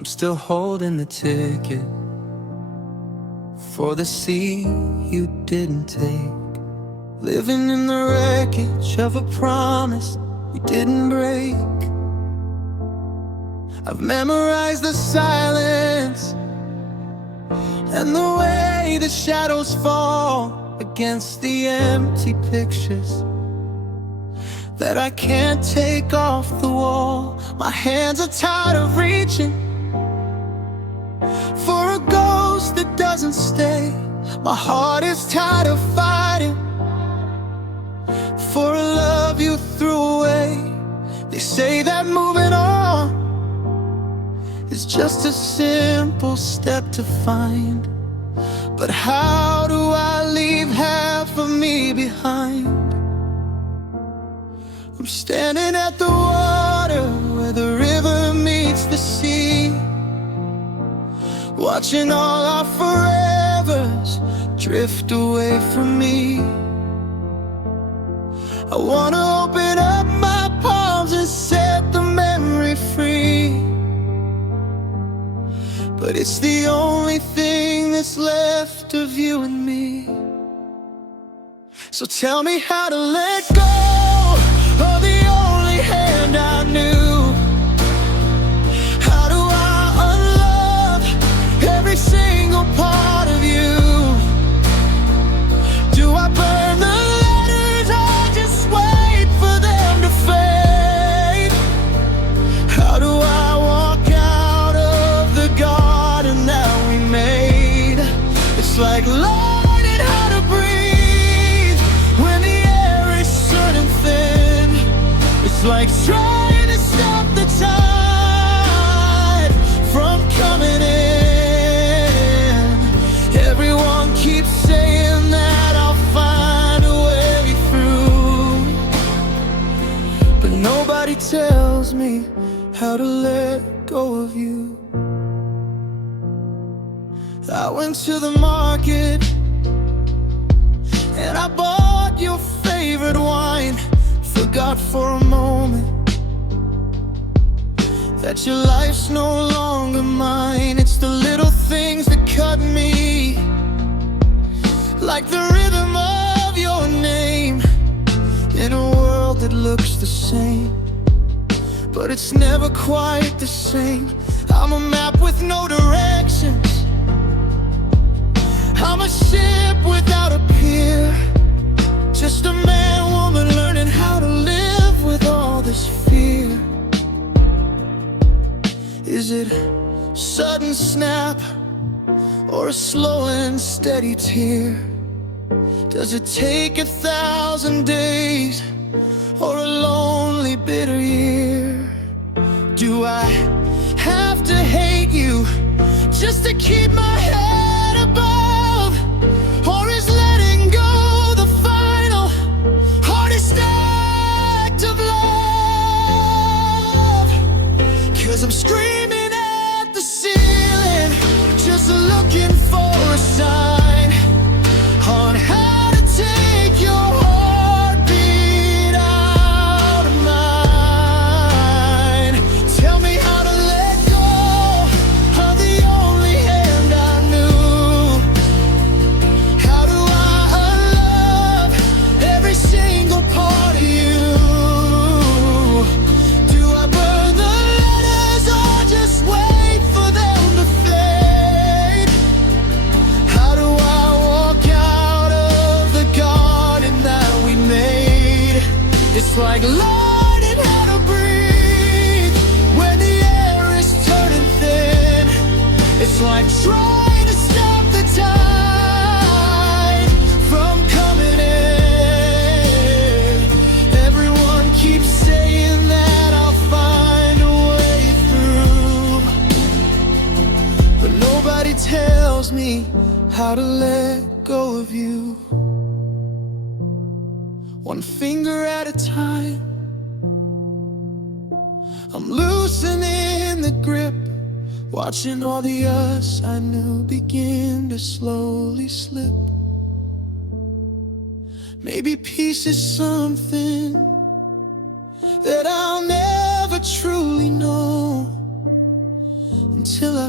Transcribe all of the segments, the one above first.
I'm still holding the ticket for the seat you didn't take. Living in the wreckage of a promise we didn't break. I've memorized the silence and the way the shadows fall against the empty pictures that I can't take off the wall. My hands are tired of reaching for a ghost that doesn't stay. My heart is tired of fighting for a love you threw away. They say that moving on is just a simple step to find, but how do I leave half of me behind? I'm standing at the water where the river meets the sea, watching all our forevers drift away from me. I wanna open up my palms and set the memory free, but it's the only thing that's left of you and me. So tell me how to let go of the only hand I knew. How do I unlove every single part of you? Do I burn the letters or just wait for them to fade? How do I walk out of the garden that we made? It's like learning how to breathe when the air is turning thin. It's like trying to stop the tide from coming in. Everyone keeps saying that I'll find a way through, but nobody tells me how to let go of you. I went to the market and I bought your favorite wine. Forgot for a moment that your life's no longer mine. It's the little things that cut me, like the rhythm of your name, in a world that looks the same, but it's never quite the same. I'm a map with no directions, I'm a ship without a pier, just a man, woman learning how to live with all this fear. Is it sudden snap or a slow and steady tear? Does it take 1,000 days or a lonely bitter year? Do I have to hate you just to keep my head above? Or is letting go the final hardest act of love? 'Cause I'm screaming at the ceiling, just looking for a sign on how to take your heartbeat out of mine. Tell me how to let go of the only hand I knew. How do I unlove every single part of you? Do I burn the letters or just wait for them to fade? How do I walk out of the garden that we made? It's like learning how to breathe when the air is turning thin. It's like trying to stop the tide from coming in. Everyone keeps saying that I'll find a way through, but nobody tells me how to let go of you. One finger at a time, I'm loosening the grip, watching all the us I knew begin to slowly slip. Maybe peace is something that I'll never truly know. until I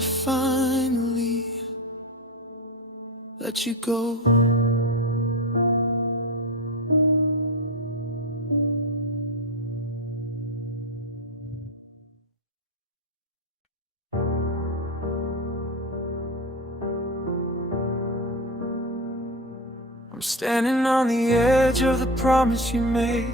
finally let you go. I'm standing on the edge of the promise you made,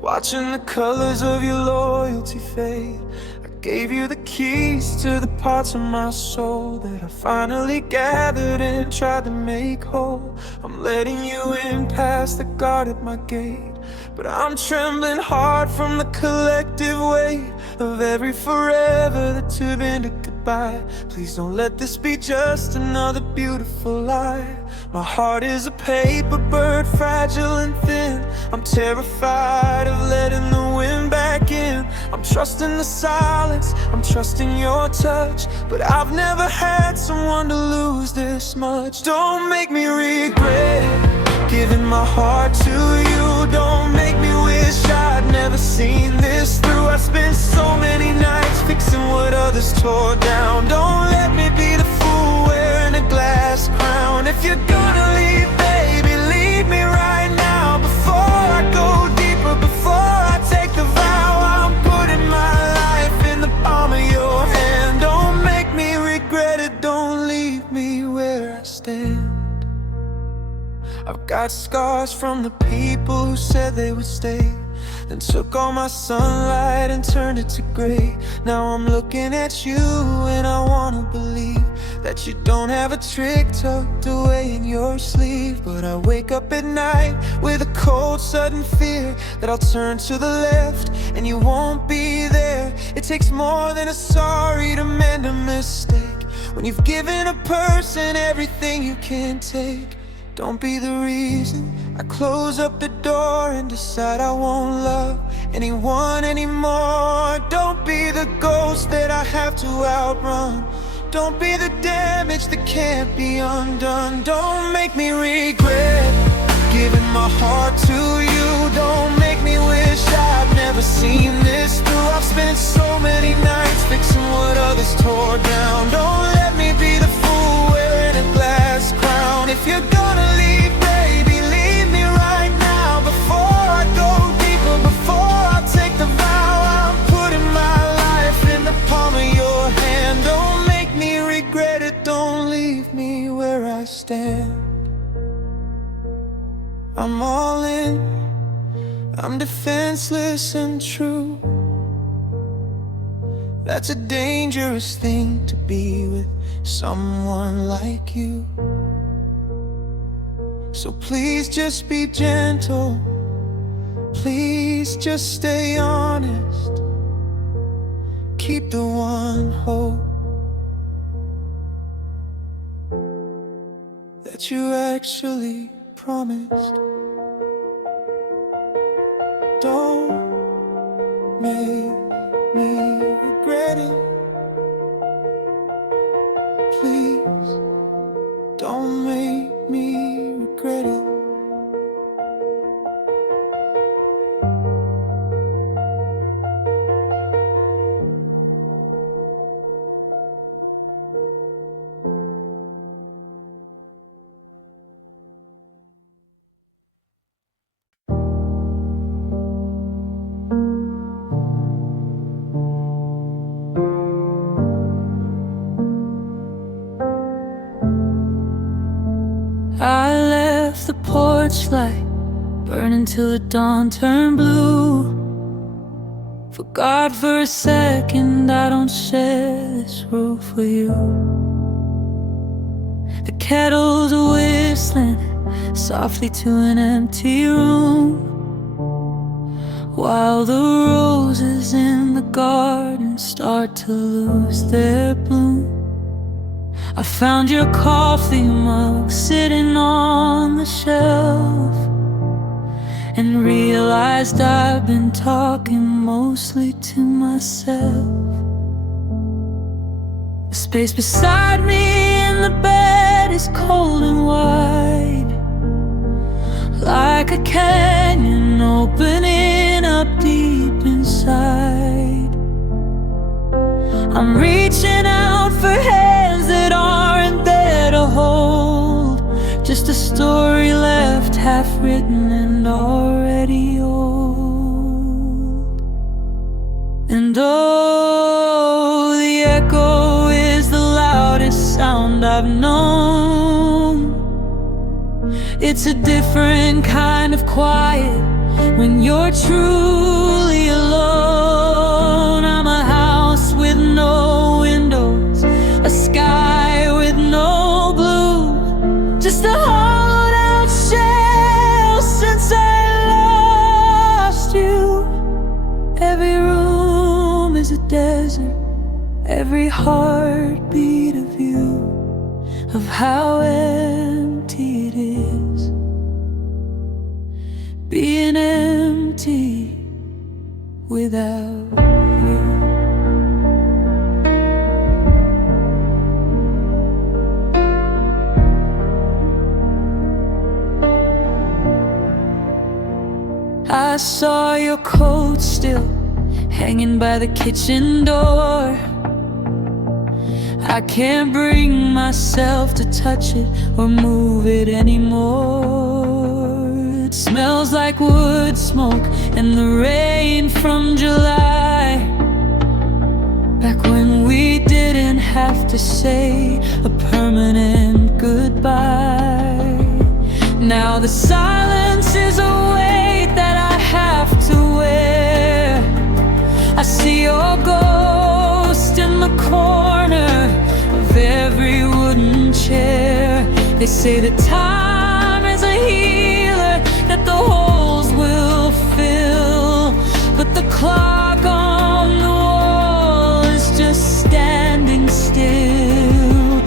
watching the colors of your loyalty fade. I gave you the keys to the parts of my soul that I finally gathered and tried to make whole. I'm letting you in past the guard at my gate, but I'm trembling hard from the collective weight of every forever that turned into goodbye. Please don't let this be just another beautiful lie. My heart is a paper bird, fragile and thin. I'm terrified of letting the wind back in. I'm trusting the silence, I'm trusting your touch, but I've never had someone to lose this much. Don't make me regret giving my heart to you. Don't make me wish I'd never seen this through. I spent so many nights fixing what others tore down. Don't let me be the fool wearing a glass crown. If you're gonna leave, baby, leave me right now. Before I go deeper, before I take the vow, I'm putting my life in the palm of your hand. Don't make me regret it, don't leave me where I stand. I've got scars from the people who said they would stay, then took all my sunlight and turned it to gray. Now I'm looking at you and I wanna believe that you don't have a trick tucked away in your sleeve. But I wake up at night with a cold sudden fear that I'll turn to the left and you won't be there. It takes more than a sorry to mend a mistake when you've given a person everything you can take. Don't be the reason I close up the door and decide I won't love anyone anymore. Don't be the ghost that I have to outrun. Don't be the damage that can't be undone. Don't make me regret giving my heart to you. Don't make me wish I'd never seen this through. I've spent so many nights fixing what others tore down. Don't let me be the fool wearing a glass crown. If you're gonna leave, baby, leave me right now. Before I go deeper, before I take the vow, I'm putting my life in the palm of your hand. Don't make me regret it, don't leave me where I stand. I'm all in, I'm defenseless and true. That's a dangerous thing to be with someone like you. So please just be gentle, please just stay honest. Keep the one hope that you actually promised. Don't make me regret it. Please, don't make me regret it. I left the porch light burning till the dawn turned blue. Forgot for a second I don't share this roof with you. The kettle's whistling softly to an empty room, while the roses in the garden start to lose their bloom. I found your coffee mug sitting on the shelf and realized I've been talking mostly to myself. The space beside me in the bed is cold and wide, like a canyon opening up deep I'm reaching out for hands that aren't there to hold. Just a story left half written and already old. And oh, the echo is the loudest sound I've known. It's a different kind of quiet when you're truly alone. I'm a house with no windows, a sky with no blue, just a hollowed out shell since I lost you. Every room is a desert, every heartbeat of you, of how empty it is being empty without you. I saw your coat still hanging by the kitchen door. I can't bring myself to touch it or move it anymore. It smells like wood smoke and the rain from July, back when we didn't have to say a permanent goodbye. Now the silence is a weight that I have to wear. I see your ghost in the corner of every wooden chair. They say that time is a healer, that the holes will fill, but the clock on the wall is just standing still.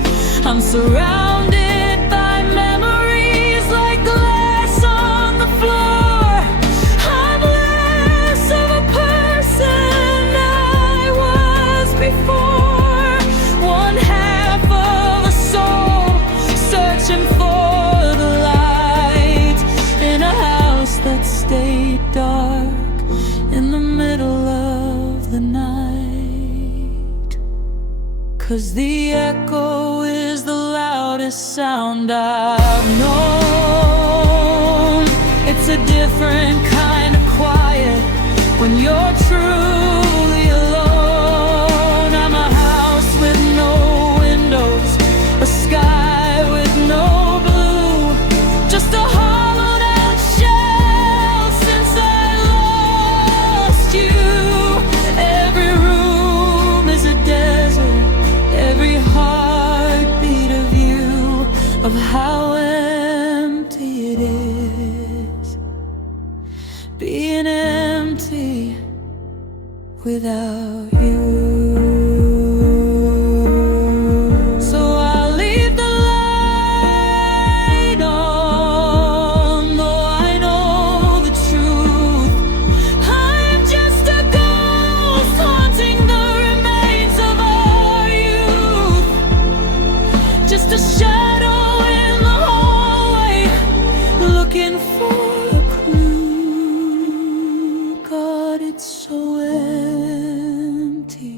I'm surrounded by memories like glass on the floor. I'm less of a person I was before, one half of a soul searching for the light in a house that stayed dark in the middle of the night. 'Cause the echo is the loudest sound I've known. It's a different kind of quiet when you're truly alone. I'm a house with no windows, a sky with no blue, just a hollowed out shell since I lost you. Every room is a desert, every heartbeat of you, of how empty it is being empty without you. So I'll leave the light on, though I know the truth. I'm just a ghost haunting the remains of our youth, just a shadow in the hallway looking for a clue. God, it's so empty,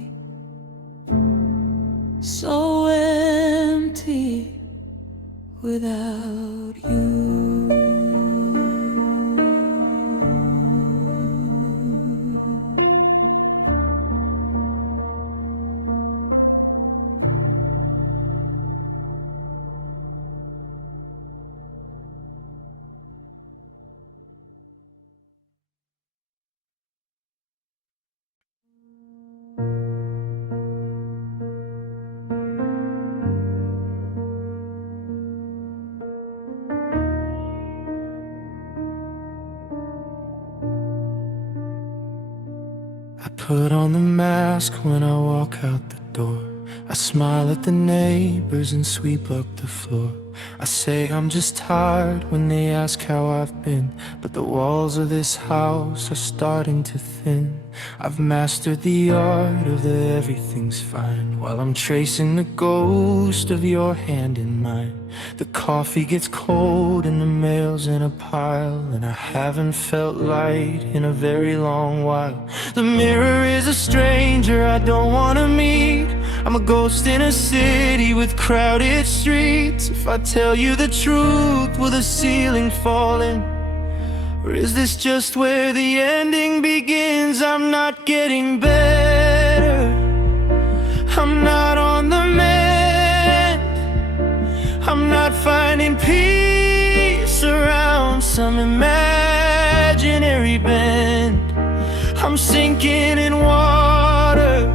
so empty without you. I put on the mask when I walk out the door. I smile at the neighbors and sweep up the floor. I say I'm just tired when they ask how I've been, but the walls of this house are starting to thin. I've mastered the art of the everything's fine, while I'm tracing the ghost of your hand in mine. The coffee gets cold and the mail's in a pile, and I haven't felt light in a very long while. The mirror is a stranger I don't wanna meet. I'm a ghost in a city with crowded streets. If I tell you the truth, will the ceiling fall in? Or is this just where the ending begins? I'm not getting better, I'm not on the mend, I'm not finding peace around some imaginary bend. I'm sinking in water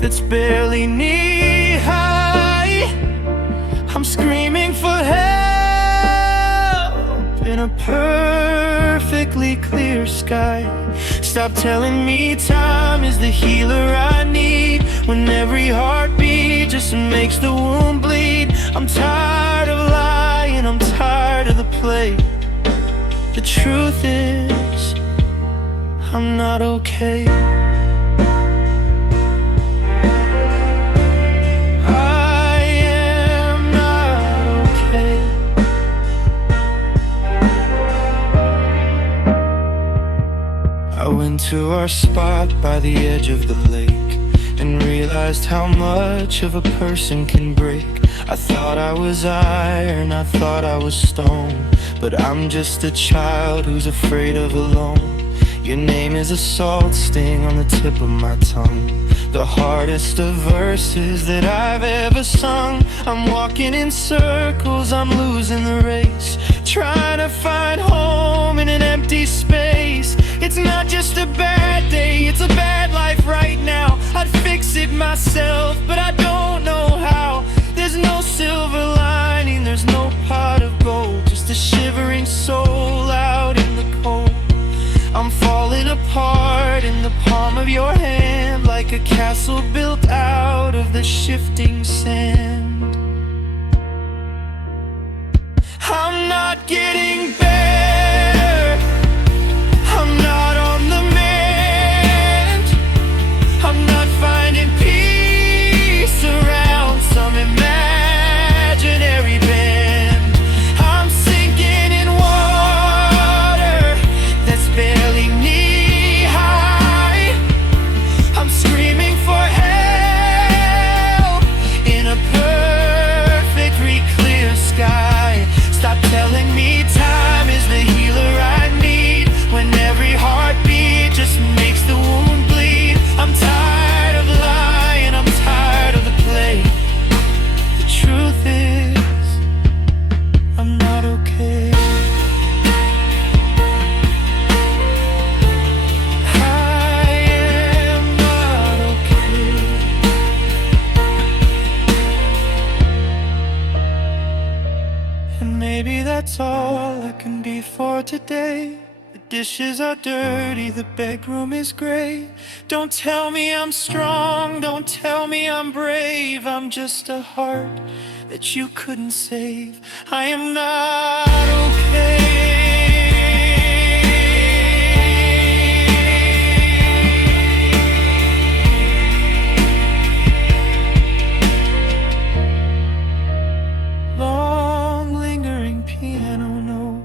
that's barely knee-high. I'm screaming for help in a perfectly clear sky. Stop telling me time is the healer I need, when every heartbeat just makes the wound bleed. I'm tired of lying, I'm tired of the play. The truth is, I'm not okay. I went to our spot by the edge of the lake and realized how much of a person can break. I thought I was iron, I thought I was stone, but I'm just a child who's afraid of alone. Your name is a salt sting on the tip of my tongue, the hardest of verses that I've ever sung. I'm walking in circles, I'm losing the race, trying to find home in an empty space. It's not just a bad day, it's a bad life right now. I'd fix it myself, but I don't know how. There's no silver lining, there's no pot of gold, just a shivering soul out in the cold. I'm falling apart in the palm of your hand, like a castle built out of the shifting sand. I'm not getting better, I'm not on the mend, I'm not finding peace around some imaginary bend. I'm sinking in water that's barely knee-high. I'm screaming for help in a perfectly clear sky. Stop telling me time is the healer I need, when every heartbeat just makes the wound bleed. I'm tired of lying, I'm tired of the play. The truth is, I'm not okay. I am not okay. And maybe that's all I can be for today. The dishes are dirty, the bedroom is gray. Don't tell me I'm strong, don't tell me I'm brave. I'm just a heart that you couldn't save. I am not okay. Long lingering piano note.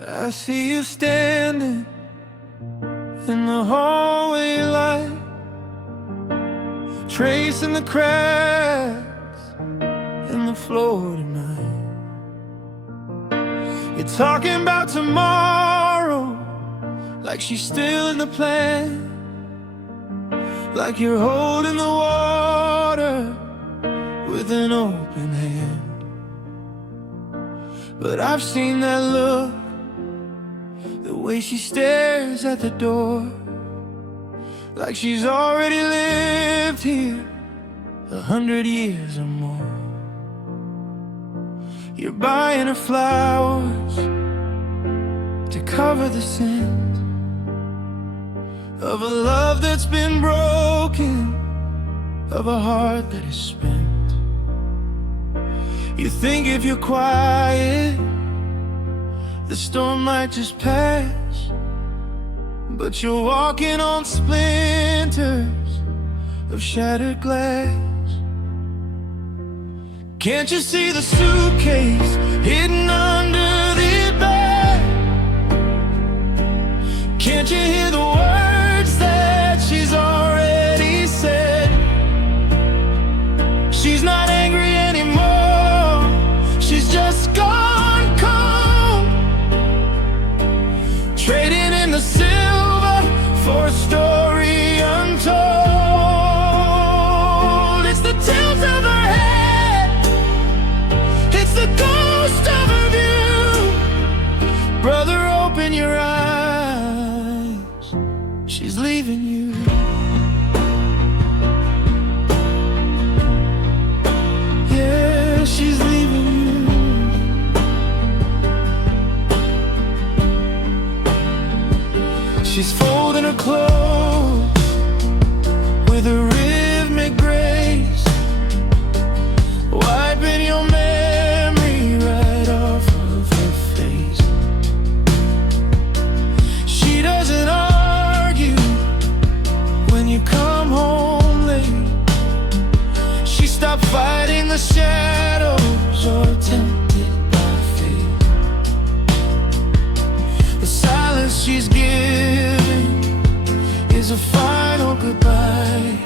I see you standing in the hallway light, tracing the cracks in the floor tonight. You're talking about tomorrow, like she's still in the plan, like you're holding the water with an open hand. But I've seen that look, the way she stares at the door, like she's already lived here 100 years or more. You're buying her flowers to cover the sins of a love that's been broken, of a heart that is spent. You think if you're quiet, the storm might just pass, but you're walking on splinters of shattered glass. Can't you see the suitcase hidden under the bed? Can't you hear the words that she's already said? She's not angry anymore, she's just gone cold, trading in the silver for a story untold. It's the tilt of her head, it's the ghost of her view. Brother, open your eyes, she's leaving you. Yeah, she's leaving you. She's folding her clothes with a rhythmic grace, wiping your memory right off of her face. She doesn't argue when you come home late. She stopped fighting the shadows or tempted by fate. The silence she's giving is a final goodbye.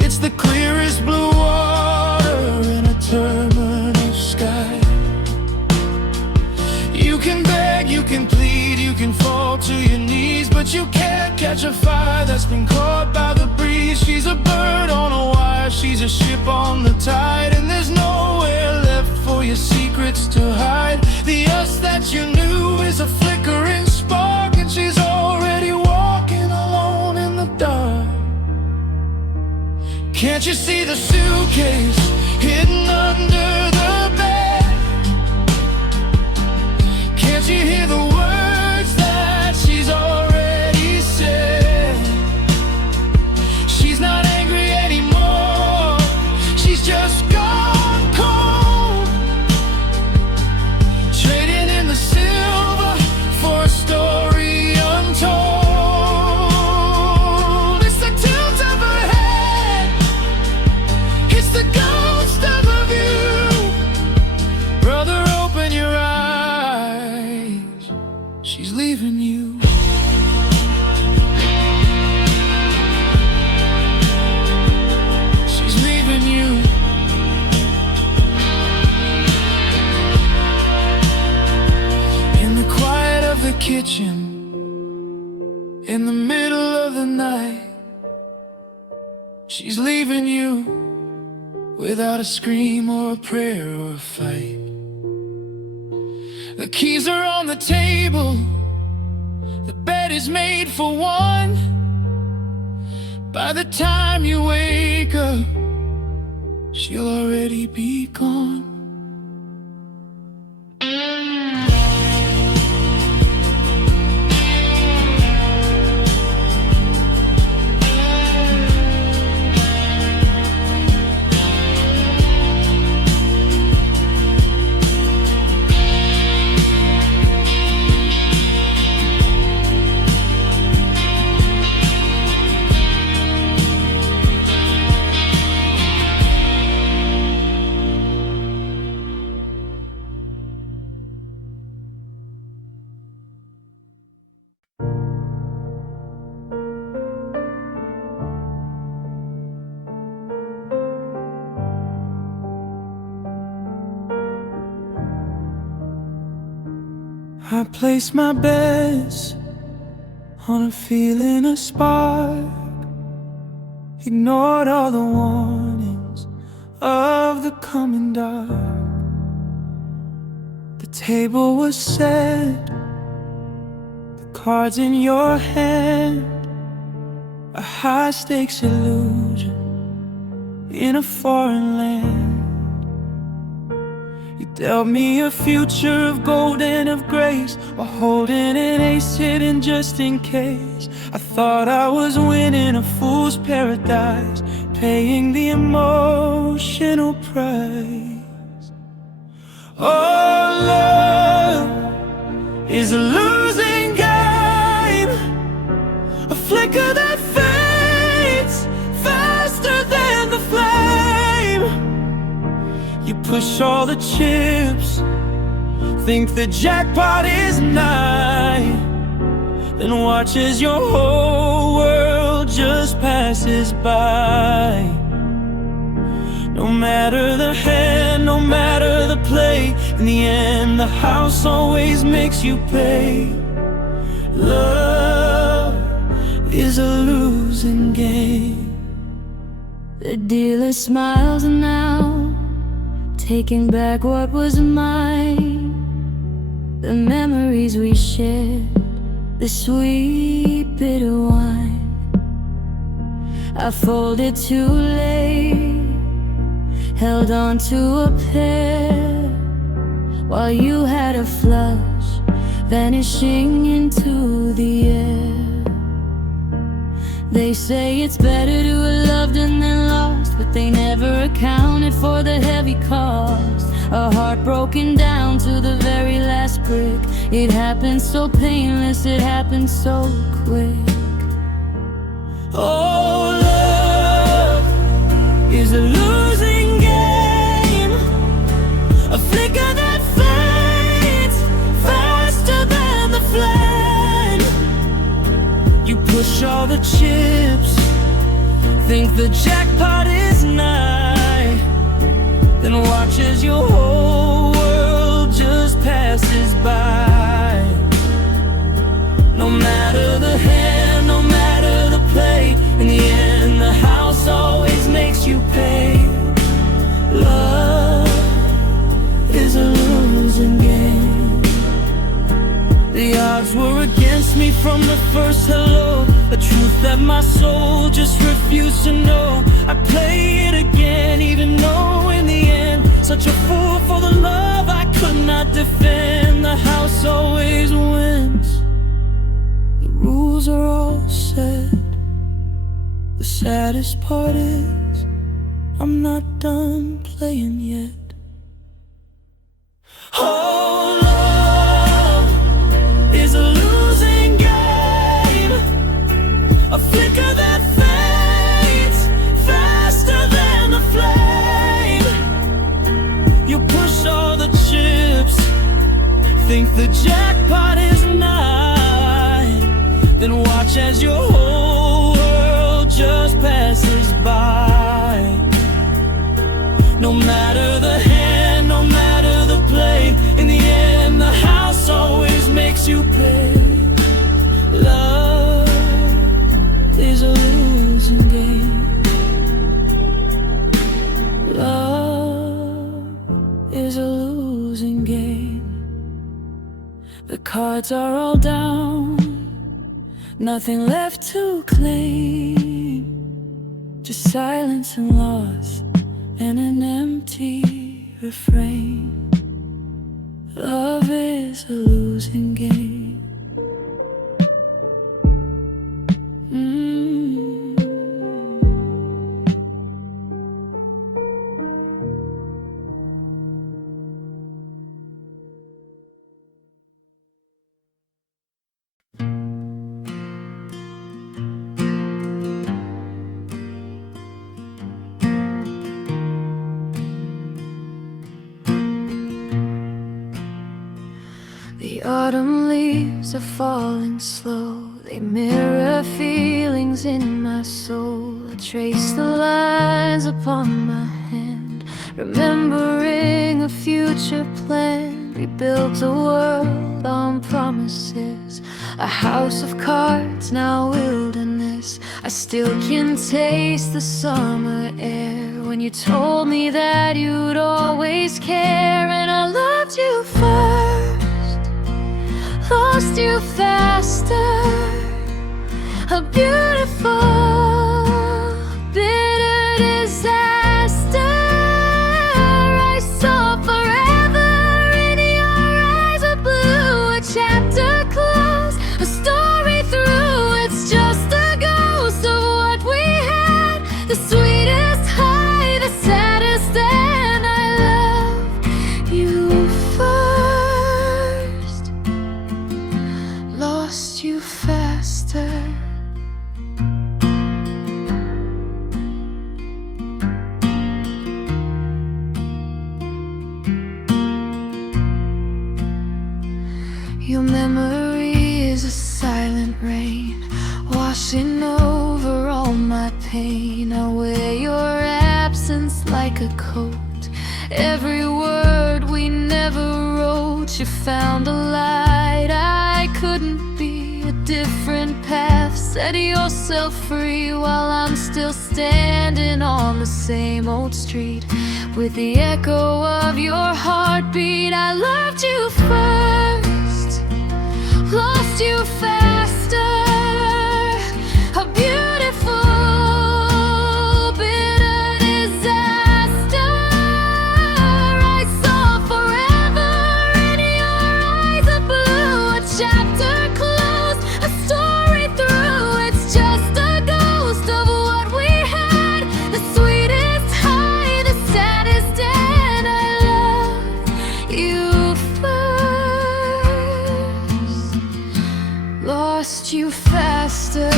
It's the clearest blue water in a terminal sky. You can beg, you can plead, you can fall to your knees, but you can't catch a fire that's been caught by the breeze. She's a bird on a wire, she's a ship on the tide, and there's nowhere left for your secrets to hide. The us that you knew is a flickering spark, and she's already walking alone in the dark. Can't you see the suitcase hidden under the bed? Can't you hear the words that she's already said? She's not angry anymore, she's just gone cold, trading in the silver for a story untold. It's the tilt of her head, it's the ghost of her view. Brother, open your eyes, she's leaving you. She's leaving you. In the quiet of the kitchen, in the middle of the night, she's leaving you without a scream or a prayer or a fight. The keys are on the table, the bed is made for one. By the time you wake up, she'll already be gone. I placed my bets on a feeling, a spark. Ignored all the warnings of the coming dark. The table was set, the cards in your hand, a high-stakes illusion in a foreign land. You Dealt me a future of gold and of grace, while holding an ace hidden just in case. I thought I was winning a fool's paradise, paying the emotional price. Oh, love is a losing game, a flicker that fades faster than the flame. You push all the chips, think the jackpot is nigh, then watch as your whole world just passes by. No matter the hand, no matter the play, in the end the house always makes you pay. Love is a losing game. The dealer smiles now, taking back what was mine. The memories we shared, the sweet bitter wine. I folded too late, held on to a pair, while you had a flush, vanishing into the air. They say it's better to have loved and then lost, but they never accounted for the heavy cost. A heart broken down to the very last brick. It happened so painless, it happened so quick. Oh, love is a losing game, a flicker that fades faster than the flame. You push all the chips, think the jackpot is nigh, then watch as your whole world just passes by. No matter the hand, no matter the play, in the end the house always makes you pay. Love is a losing game. The odds were against me from the first hello, a truth that my soul just refused to know. I play it again, even though in the end, such a fool for the love I could not defend. The house always wins, the rules are all set. The saddest part is I'm not done playing yet. Oh, love is a losing game, a flicker that fades faster than the flame. You push all the chips, think the jackpot is nigh, then watch as your whole world just passes by. No matter the hand, no matter the play, in the end the house always makes you pay. Love is a losing game. Love is a losing game. The cards are all down, nothing left to claim, just silence and loss and an empty refrain. Love is a losing game. The autumn leaves are falling slow, they mirror feelings in my soul. I trace the lines upon my hand, remembering a future plan. We built a world on promises, a house of cards, now wilderness. I still can taste the summer air when you told me that you'd always care. And I loved you first, lost you faster. A beautiful, bitter disaster. I saw forever distant rain washing over all my pain. I wear your absence like a coat. Every word we never wrote, you found a light I couldn't be. A different path, set yourself free, while I'm still standing on the same old street with the echo of your heartbeat. I loved you first, lost you faster. A beautiful bitter disaster. I saw forever in your eyes of blue, a chapter closed, a story through. It's just a ghost of what we had, the sweetest high, the saddest end. I loved you first, lost you faster.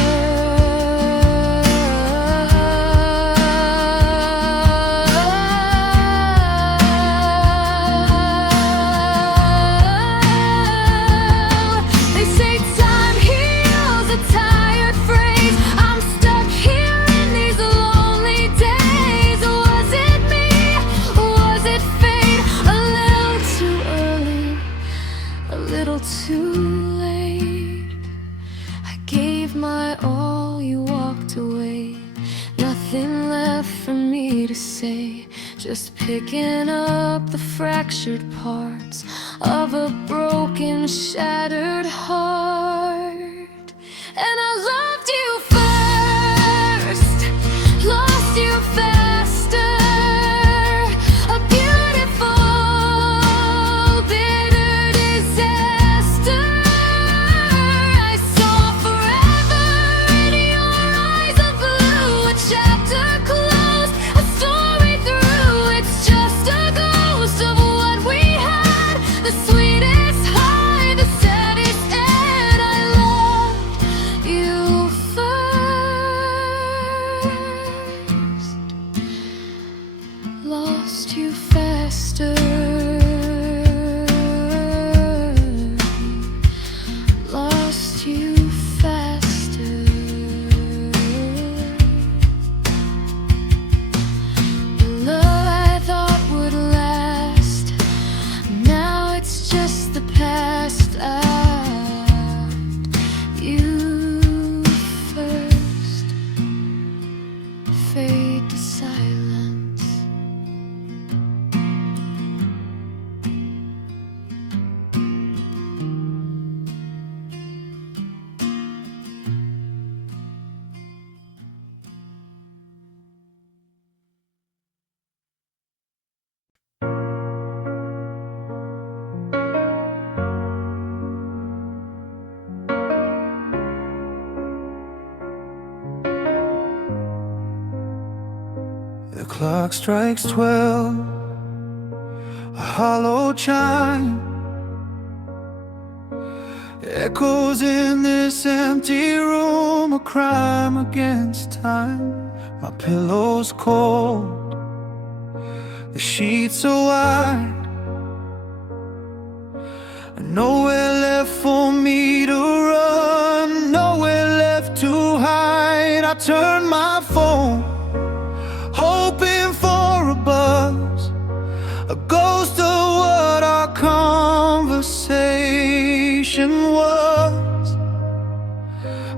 They say time heals a tired phrase. I'm stuck here in these lonely days. Was it me? Was it fate? A little too early, a little too late. I gave my all, you walked away. Nothing left for me to say, just picking up the fractured parts of a broken, shattered heart. And I loved you first, lost you faster. A beautiful bitter disaster. I saw forever in your eyes of blue, a chapter closed, a story through. It's just a ghost of what we had, the sweetest high, the saddest end. I loved you first, lost you faster. Lost you faster. The love I thought would last, now it's just the past. I loved you first, fade to silence. The clock strikes 12, a hollow chime echoes in this empty room, a crime against time. My pillow's cold, the sheets are wide, and nowhere left for me to run, nowhere left to hide. I turn my phone, hoping for a buzz, a ghost of what our conversation was.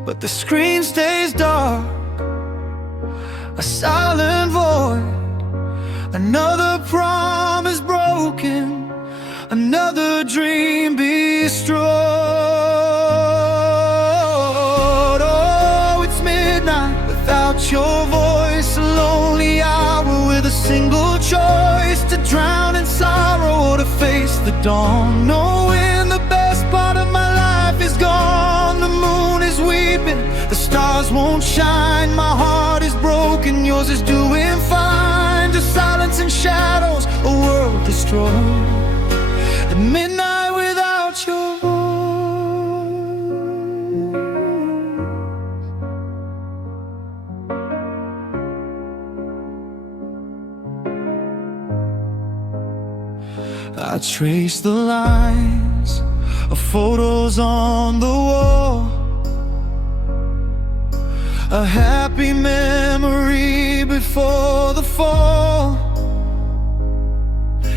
But the screen stays dark, a silent void. Another promise broken, another dream destroyed. Oh, it's midnight without your voice, a lonely hour with a single choice: to drown in sorrow or to face the dawn. Knowing the best part of my life is gone. The moon is weeping, the stars won't shine. My heart is broken, yours is doing fine. Just silence and shadows, a world destroyed. At midnight without your voice. I trace the lines of photos on the wall, a happy memory before the fall.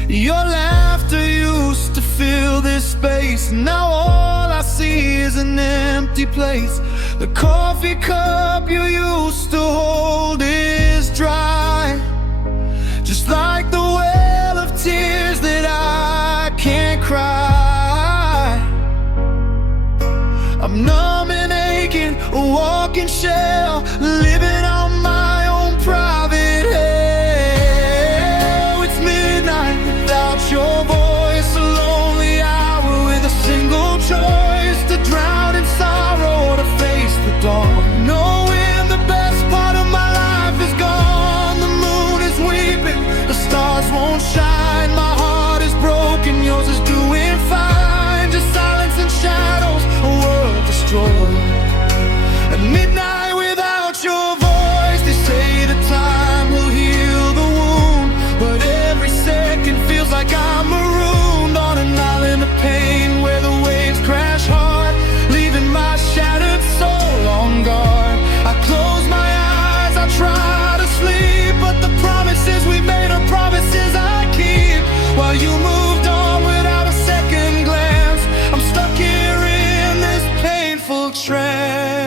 Your laughter used to fill this space. Now all I see is an empty place. The coffee cup you used to hold is dry, just like the well of tears that I can't cry. I'm numb and aching, a walking shell, living on my own private hell. It's midnight without your voice, a lonely hour with a single choice: to drown in sorrow or to face the dawn. Knowing the best part of my life is gone. The moon is weeping, the stars won't shine. My heart is broken, yours is doing fine. Just silence and shadows, a world destroyed. At midnight without your voice, they say the time will heal the wound, but every second feels like I'm marooned on an island of pain where the waves crash hard, leaving my shattered soul on guard. I close my eyes, I try to sleep, but the promises we made are promises I keep. While you moved on without a second glance, I'm stuck here in this painful trance.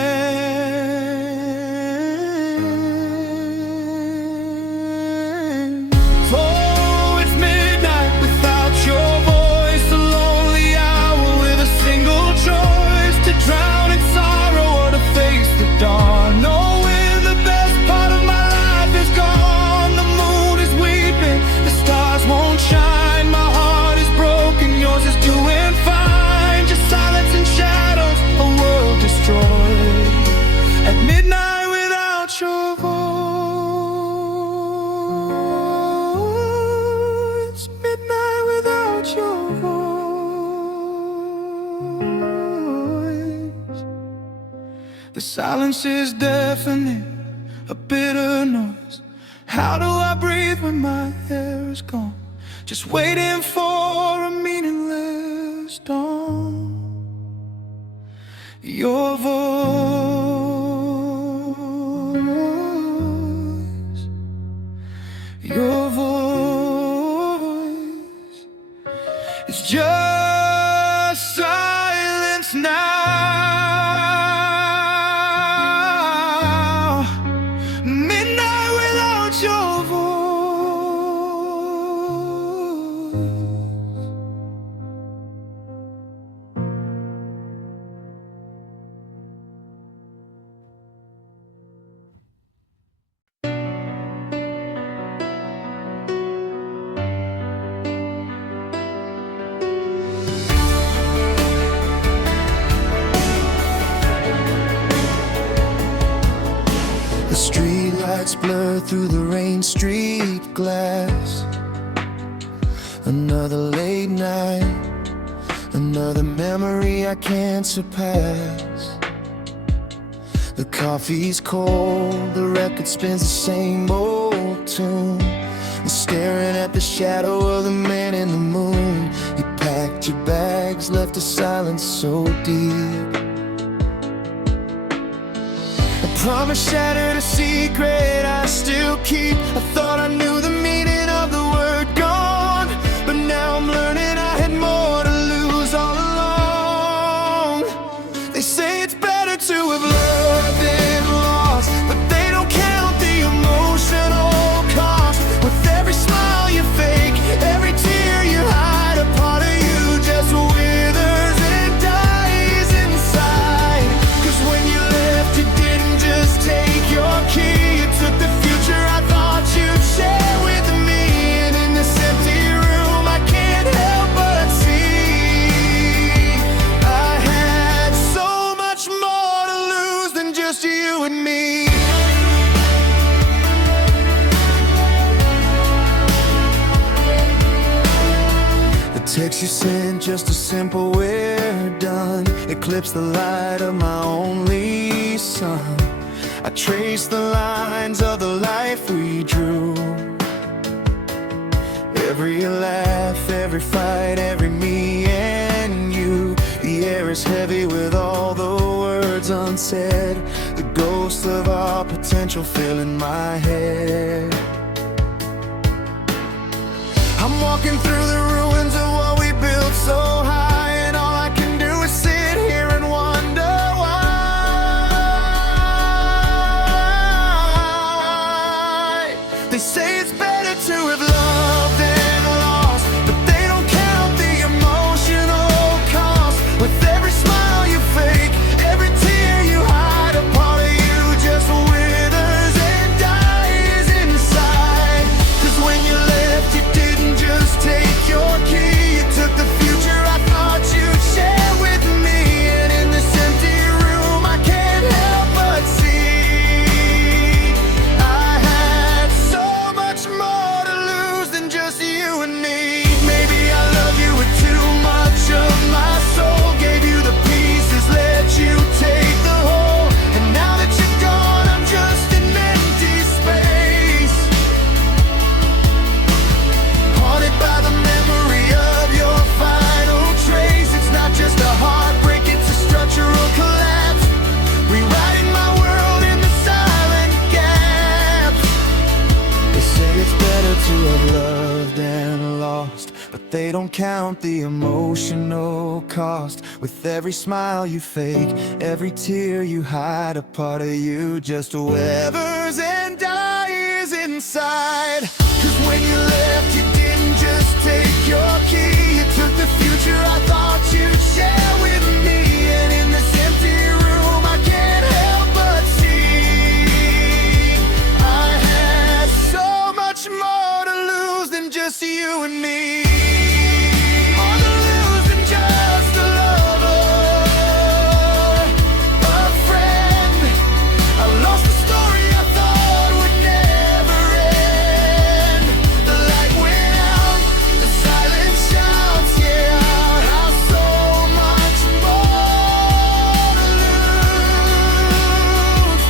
Oh, it's midnight without your voice, a lonely hour with a single choice: to drown in sorrow or to face the dawn. Knowing the best part of my life is gone. The moon is weeping, the stars won't shine. My heart is broken, yours is doing fine. Just silence and shadows, a world destroyed. At midnight without your voice, midnight without your voice. The silence is deafening, a bitter noise. How do I breathe when my air is gone? Just waiting for a meaningless dawn. Your voice, your voice is just silence now. Midnight without your voice. The streetlights blur through the rain-streaked glass. Another late night, another memory I can't surpass. The coffee's cold, the record spins the same old tune. I'm staring at the shadow of the man in the moon. You packed your bags, left a silence so deep. Promise shattered, a secret I still keep. I thought I knew the meaning of the word gone, but now I'm learning I had more to lose all along. They say it's better to have loved than lost, but they don't count the emotional cost. With every smile you fake, every tear you hide, a part of you just withers and dies inside. 'Cause when you left, you didn't just take your key, you took the future I thought you'd share with me. And in this empty room I can't help but see I had so much more to lose than just you and me. The text you sent, just a simple "we're done," eclipsed the light of my only sun. I traced the lines of the life we drew. Every laugh, every fight, every me and you. The air is heavy with all the words unsaid. The ghosts of our potential fill in my head. I'm walking through the ruins of what we built so high, and all I can do is sit here and wonder why. They say it's better to have loved than lost, but they don't count the emotional cost. With every smile you fake, every tear you hide, a part of you just withers and dies inside. 'Cause when you left, you didn't just take your key, you took the future I thought you'd share with me. And in this empty room I can't help but see I had so much more to lose than just you and me. Maybe I love you with too much of my soul, gave you the pieces, let you take the whole. And now that you're gone, I'm just an empty space, haunted by the memory of your final trace. It's not just a heartbreak, it's a structural collapse, rewriting my world in the silent gaps. They say it's better to have loved and lost, but they don't count the emotional cost. With every smile you fake, every tear you hide, a part of you just withers and dies inside. 'Cause when you left, you didn't just take your key, you took the future I thought you'd share with me. And in this empty room I can't help but see I had so much more to lose than just you and me. More to lose than just a lover, a friend. I lost the story I thought would never end. The light went out, the silence shouts, yeah, I have so much more to lose,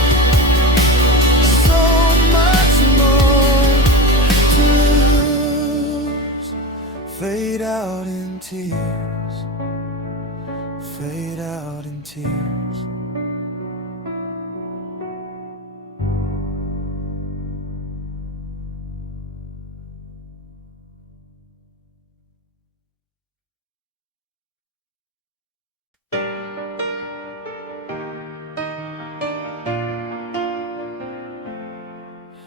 so much more to lose. Fade out in tears, fade out in tears.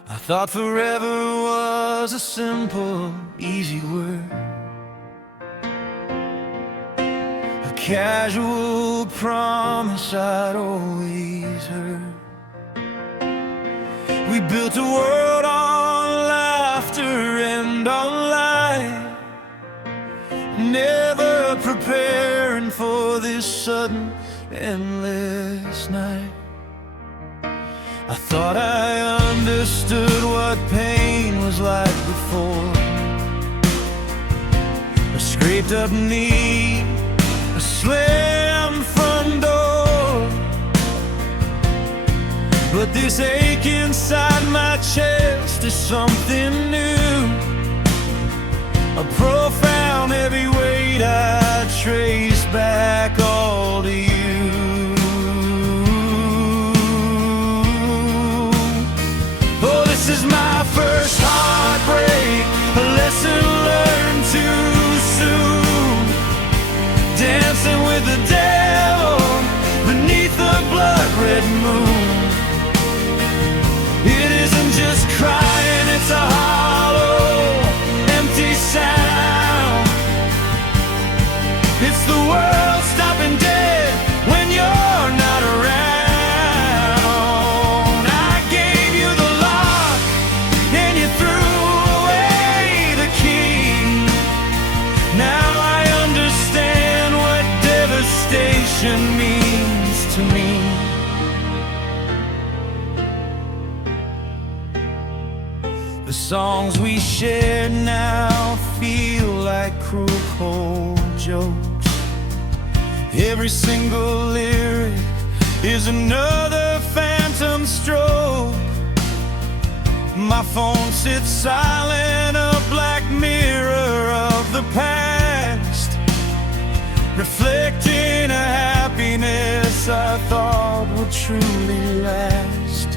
I thought forever was a simple, easy word, a casual promise I'd always heard. We built a world on laughter and on light, never preparing for this sudden, endless night. I thought I understood what pain was like before, a scraped up knee, a slammed front door. But this ache inside my chest is something new, a profound heavy weight I trace back all to you. Oh, this is my first heartbreak, a lesson learned too soon. Dancing with the devil beneath the blood-red moon. It isn't just crying, it's a hollow, empty sound. It's the world stopping dead when you're not around. I gave you the lock and you threw away the key. Now I understand what devastation means to me. The songs we share now feel like cruel cold jokes. Every single lyric is another phantom stroke. My phone sits silent, a black mirror of the past, reflecting a happiness I I thought would truly last.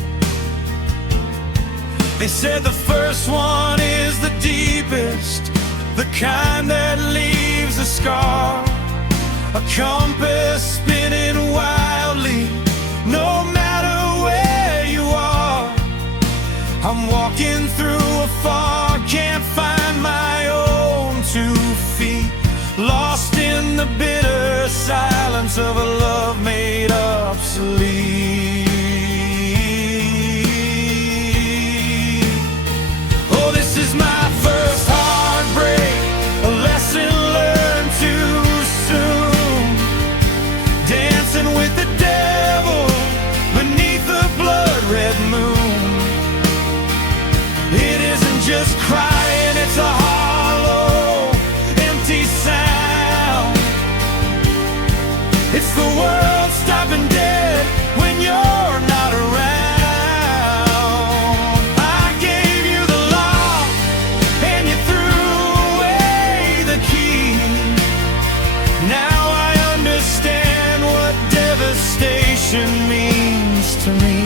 They said the first one is the deepest, the kind that leaves a scar, a compass spinning wildly, no matter where you are. I'm walking through a fog, can't find my own 2 feet, lost in the bitter silence of a love made obsolete. Oh, this is my first heartbreak, a lesson learned too soon. Dancing with the devil beneath the blood-red moon. It isn't just crying, it's a hollow, empty sound. It's the world stopping dead when you're not around. I gave you the lock and you threw away the key. Now I understand what devastation means to me.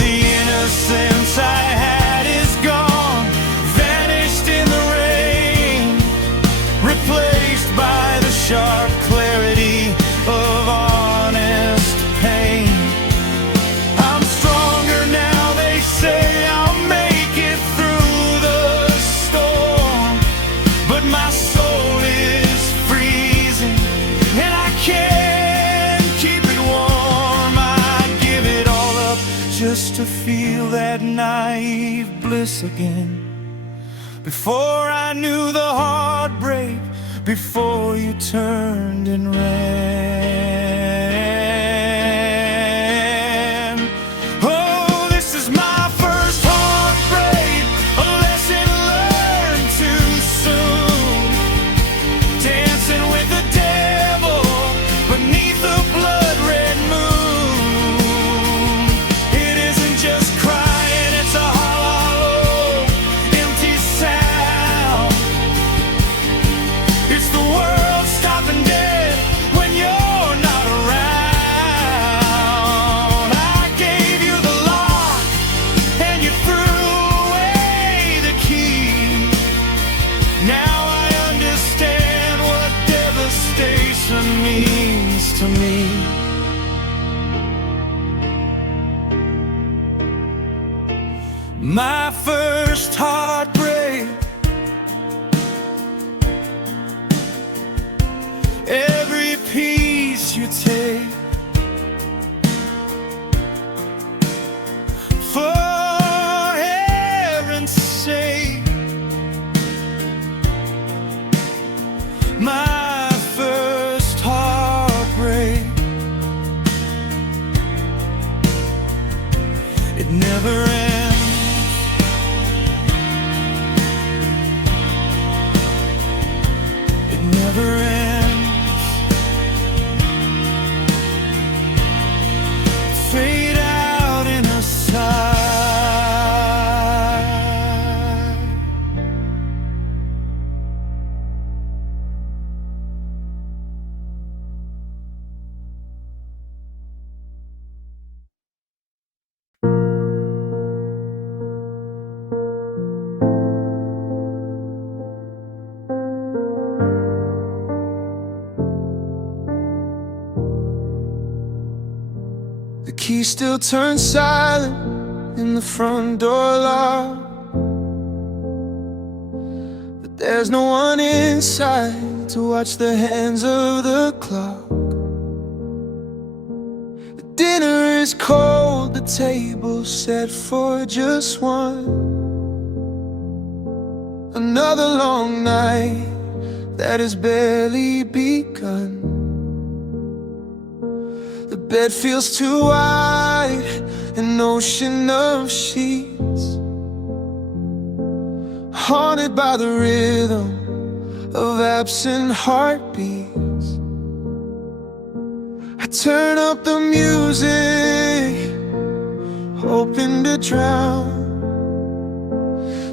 The innocence I had is gone, vanished in the rain, replaced by the sharp clarity of honest pain. I'm stronger now, they say I'll make it through the storm, but my soul is freezing and I can't keep it warm. I'd give it all up just to feel that naive bliss again. Before I knew the heartbreak, before you turned and ran. Oh, this is my first heartbreak, a lesson learned too soon. Dancing with the devil beneath the blood-red moon. It isn't just crying, it's a hollow, empty sound. It's the world stopping dead when you're not around. I gave you the lock and you threw away the key. Now I understand what devastation means to me. My first heartbreak, every piece you take, for heaven's sake. My first heartbreak, it never ends. It never ends. Fade out in a sigh. The key still turns silent in the front door lock, but there's no one inside to watch the hands of the clock. The dinner is cold, the table set for just one. Another long night that has barely begun. The bed feels too wide, an ocean of sheets, haunted by the rhythm of absent heartbeats. I turn up the music, hoping to drown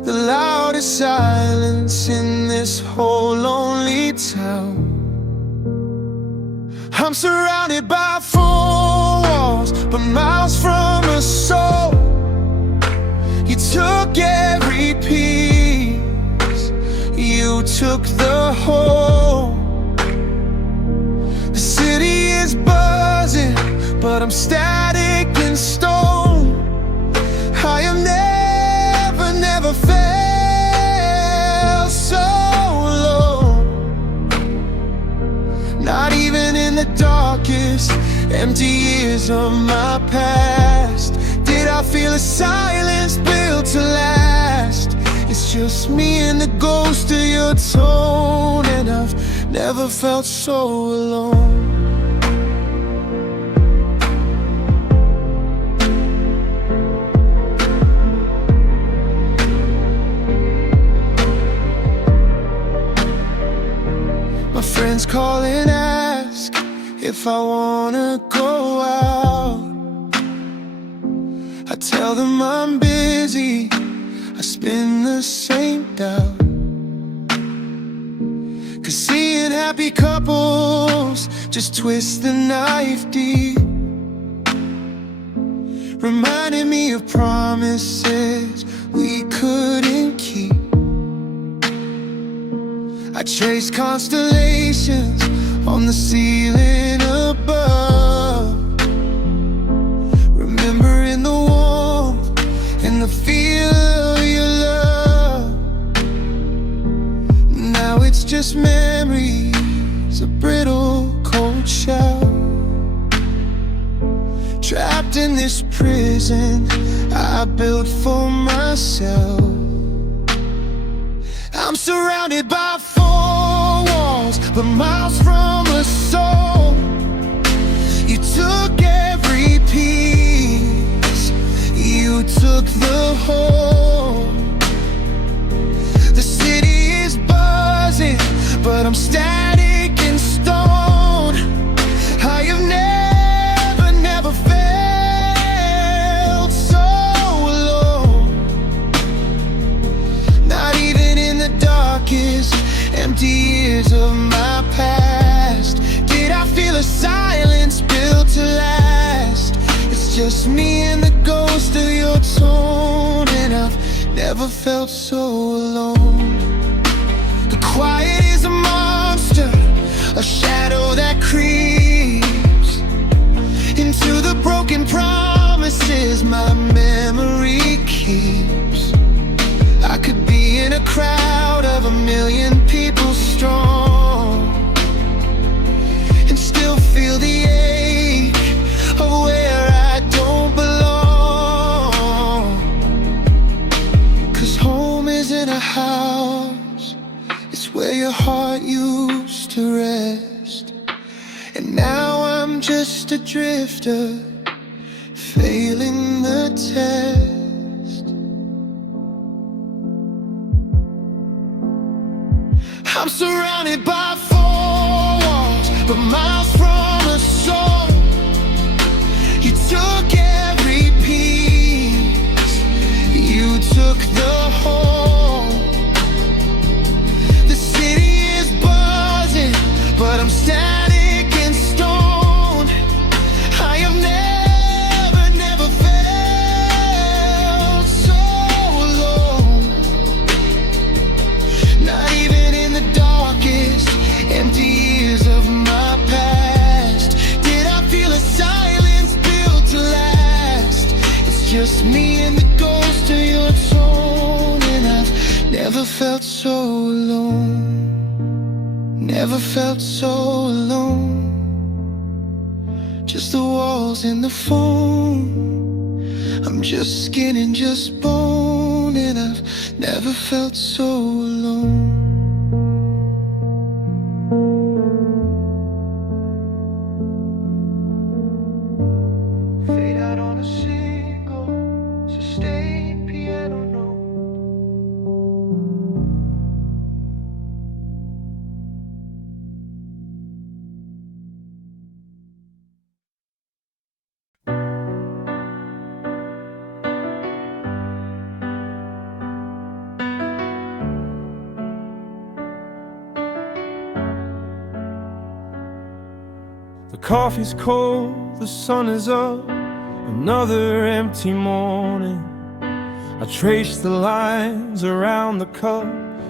the loudest silence in this this whole lonely town. I'm surrounded by four walls, but miles from a soul. You took every piece, you took the whole. The city is buzzing, but I'm static in stone. I have never felt so low. Not even in the darkest, empty years of my past did I feel a silence built to last. It's just me and the ghost of your tone, and I've never felt so alone. My friends call and ask if I wanna go out. I tell them I'm busy, I spin the same doubt. 'Cause seeing happy couples just twist the knife deep, reminding me of promises we couldn't keep. I trace constellations on the ceiling above, remembering the warmth and the feel of your love. Now it's just memories, a brittle cold shell, trapped in this prison I built for myself. I'm surrounded by four walls, but miles from a soul. You took every piece, you took the whole. The city is buzzing, but I'm static in stone. I have never felt so alone. Not even in the darkest, empty years of my past did I feel a silence built to last. It's just me and the ghost of your tone, and I've never felt so alone. The quiet is a monster, a shadow that creeps into the broken promises my memory keeps. I could be in a crowd of a million people strong and still feel the ache of where I don't belong. 'Cause home isn't a house, it's where your heart used to rest. And now I'm just a drifter, failing the test. I'm surrounded by four walls, but miles from a soul. You took every piece, you took the whole. The city is buzzing, but I'm static in stone. I have never felt so alone. Not even in the darkest, empty years of my past did I feel a silence built to last. It's just me and the ghost of your tone, and I've never felt so alone. Never felt so alone. Just the walls and the phone. I'm just skin and just bone, and I've never felt so alone. Fade out on a single, sustained piano note. coffee's cold, the sun is up, another empty morning. I trace the lines around the cup,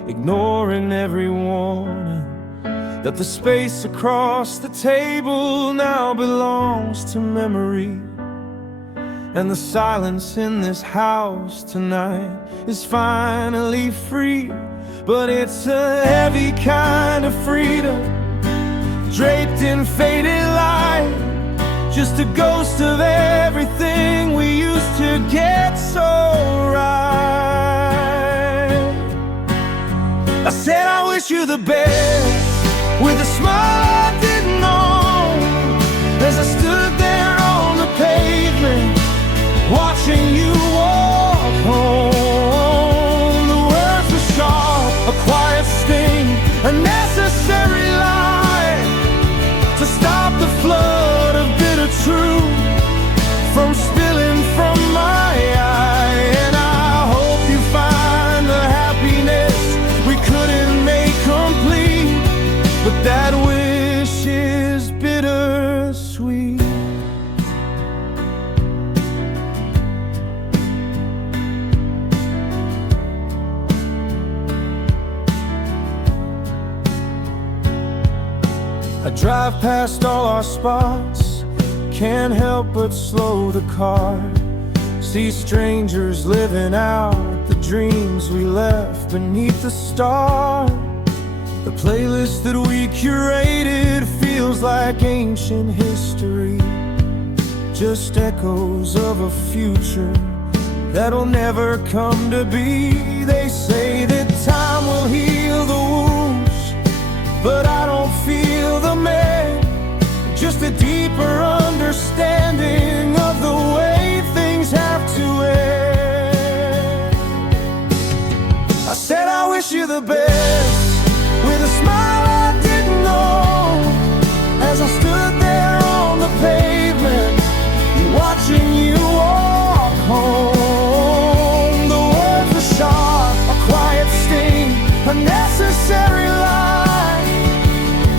ignoring every warning that the space across the table now belongs to memory. And the silence in this house tonight is finally free. But it's a heavy kind of freedom, draped in faded light, just a ghost of everything we used to get so right. I said I wish you the best, with a smile I didn't know, as I stood there on the pavement, watching you walk home. The words were sharp, a quiet sting, a necessary lie to stop the flood of bitter truth from spilling from my eye. And I hope you find the happiness we couldn't make complete, but that wish is bittersweet. I drive past all our spots, can't help but slow the car. See strangers living out the dreams we left beneath the stars. The playlist that we curated feels like ancient history, just echoes of a future that'll never come to be. They say that time will heal the wounds, but I don't feel the man, just a deeper understanding of the way things have to end. I said I wish you the best, with a smile I didn't know, as I stood there on the pavement, watching you walk home. The words were sharp, a quiet sting, a necessary lie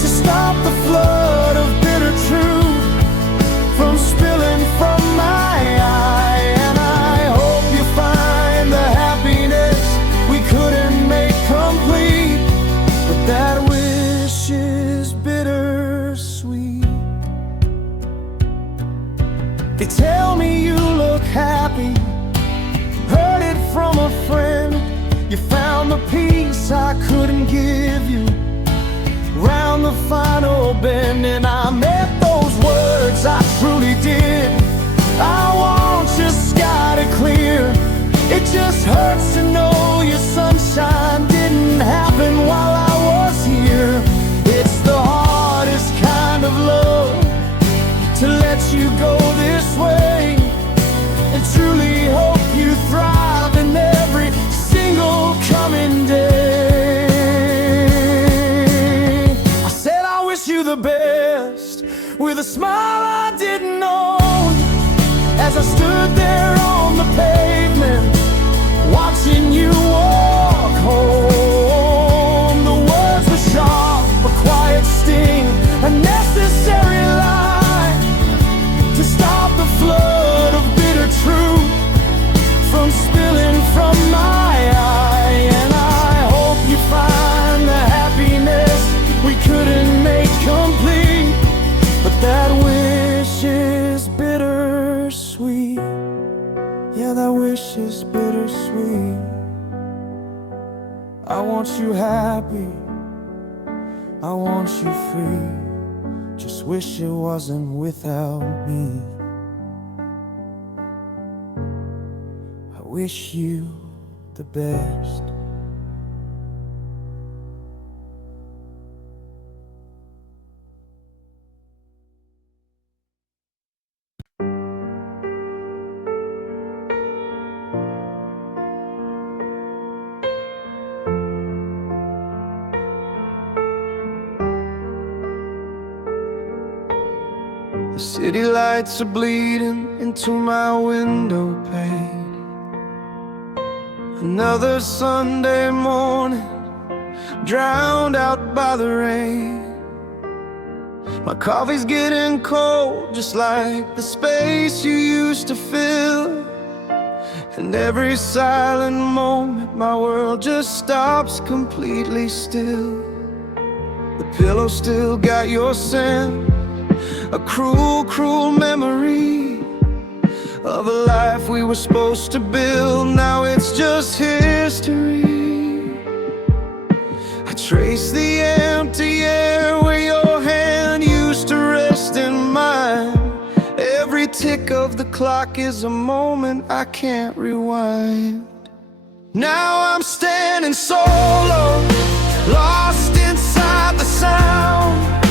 to stop the flood of bitter truth from spilling from my eye. And I hope you find the happiness we couldn't make complete, but that wish is bittersweet. They tell me you look happy, heard it from a friend. You found the peace I couldn't give you round the final bend. And I meant those words, I truly did. I want your sky to clear. It just hurts to know your sunshine didn't happen while I was here. It's the hardest kind of love, to let you go this way, and truly hope you thrive in every single coming day. I said I wish you the best, with a smile I didn't know, as I stood there on the pavement, watching you walk home. The words were sharp, a quiet sting, a necessary lie to stop the flood of bitter truth from spilling from my eye. And I hope you find the happiness we couldn't make complete, but that wish is bittersweet. Yeah, that wish is bittersweet. I want you happy, I want you free, just wish it wasn't without me. I wish you the best. The city lights are bleeding into my window pane. Another Sunday morning, drowned out by the rain. My coffee's getting cold, just like the space you used to fill. And every silent moment, my world just stops completely still. The pillow still got your scent, a cruel, cruel memory of a life we were supposed to build. Now it's just history. I trace the empty air where your hand used to rest in mine. Every tick of the clock is a moment I can't rewind. Now I'm standing solo, lost inside the sound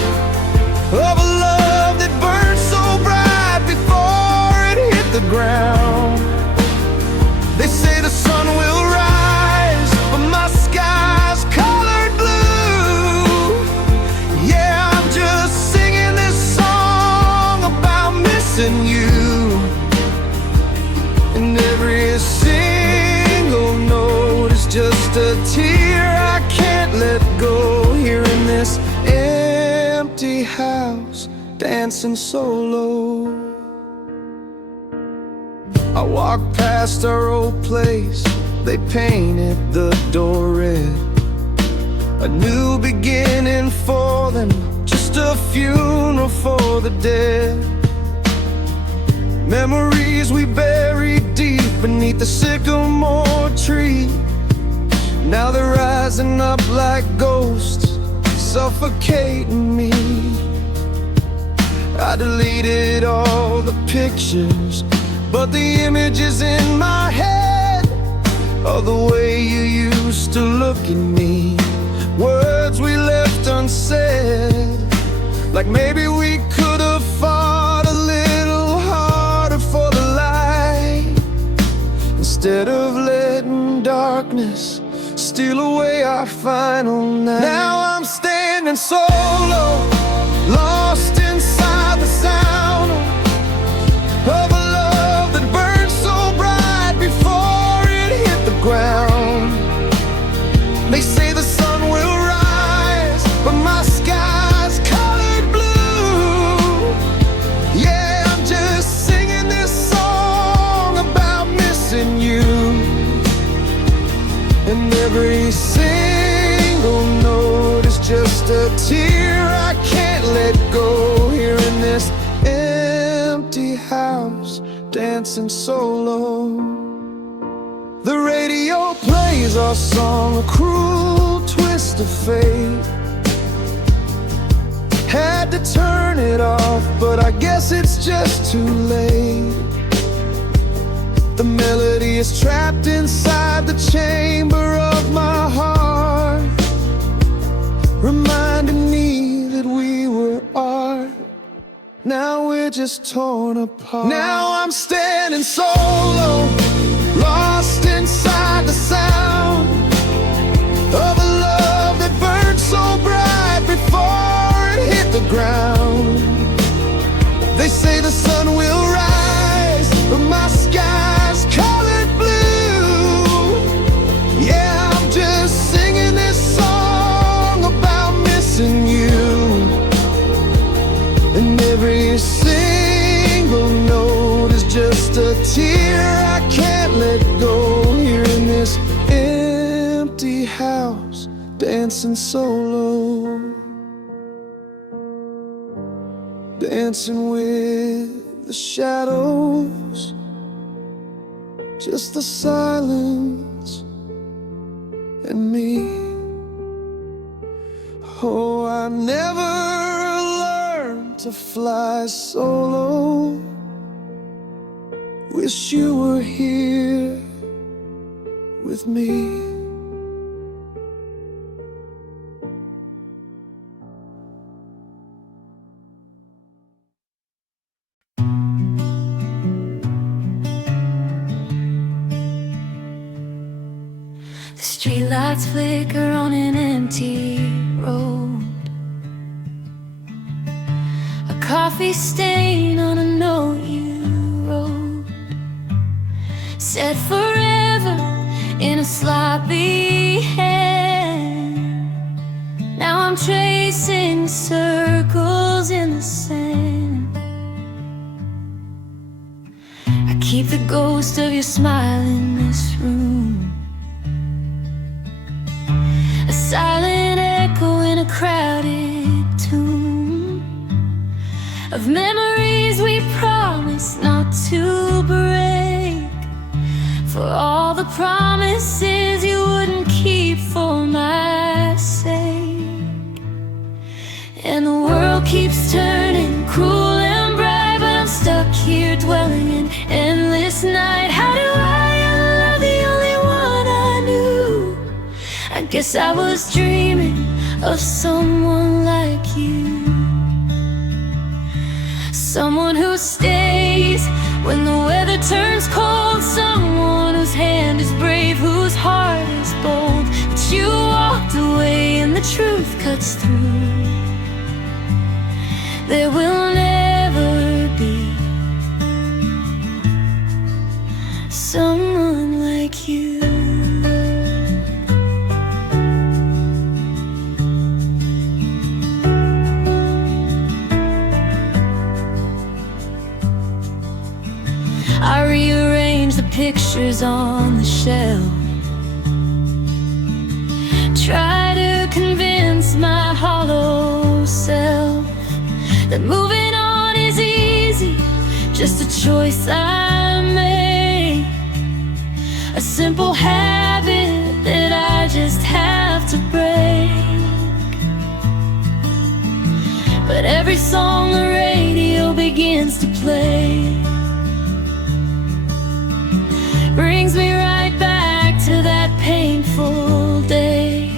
of a love that burned so bright before it hit the ground. They say the sun will rise, but my sky's colored blue. Yeah, I'm just singing this song about missing you. And every single note is just a tear I can't let go. Here in this empty house, dancing solo. I walk past our old place, they painted the door red. A new beginning for them, just a funeral for the dead. Memories we buried deep beneath the sycamore tree. Now they're rising up like ghosts, suffocating me. I deleted all the pictures, but the images in my head of the way you used to look at me, words we left unsaid, like maybe we could have fought a little harder for the light, instead of letting darkness steal away our final night. Now I'm standing solo, lost inside the sound of a love that burned so bright before it hit the ground. They say the sun will rise, but my sky's colored blue. Yeah, I'm just singing this song about missing you. And every single note is just a tear I can't let go. Here in this empty house, dancing solo. The radio plays our song, a cruel twist of fate. Had to turn it off, but I guess it's just too late. The melody is trapped inside the chamber of my heart, reminding me that we were art. Now we're just torn apart. Now I'm standing solo, lost inside the sound of a love that burned so bright before it hit the ground. They say the sun will rise, but my sky's colored blue. Yeah, I'm just singing this song about missing you. And every single note is just a tear I can't let go. Here in this empty house, dancing solo, dancing with the shadows, just the silence and me. Oh, I never learned to fly solo. Wish you were here with me. The streetlights flicker on an empty road. A coffee stain on a note you wrote, said forever in a sloppy hand. Now I'm tracing circles holes in the sand. I keep the ghost of your smile in this room, a silent echo in a crowded tomb of memories we promised not to break, for all the promises you wouldn't keep for my sake. And the world keeps turning cruel and bright, but I'm stuck here dwelling in endless night. How do I love the only one I knew? I guess I was dreaming of someone like you, someone who stays when the weather turns cold, someone whose hand is brave, whose heart is bold. But you walked away and the truth cuts through. There will never be someone like you. I rearrange the pictures on the shelf, try to convince my hollow self that moving on is easy, just a choice I make, a simple habit that I just have to break. But every song the radio begins to play brings me right back to that painful day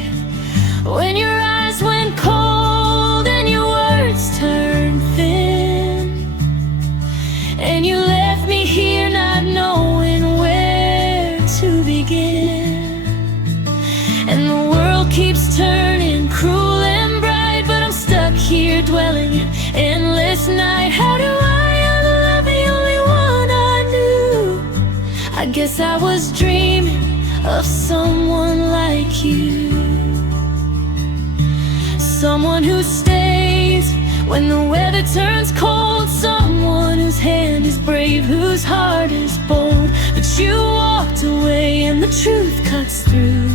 when your eyes went cold and your words turned thin, and you left me here not knowing where to begin. And the world keeps turning cruel and bright, but I'm stuck here dwelling in endless night. How do I love the only one I knew? I guess I was dreaming of someone like you, someone who stays when the weather turns cold, someone whose hand is brave, whose heart is bold. But you walked away and the truth cuts through.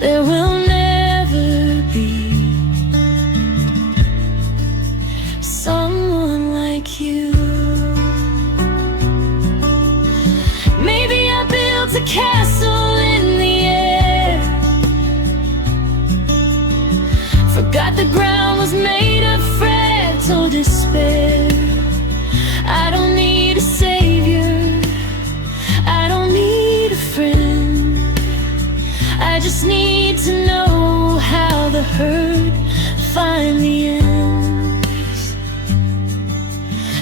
There will never be someone like you. Maybe I built a castle in the air, forgot the ground was made of fragile despair. I don't need a savior, I don't need a friend, I just need to know how the hurt finally ends.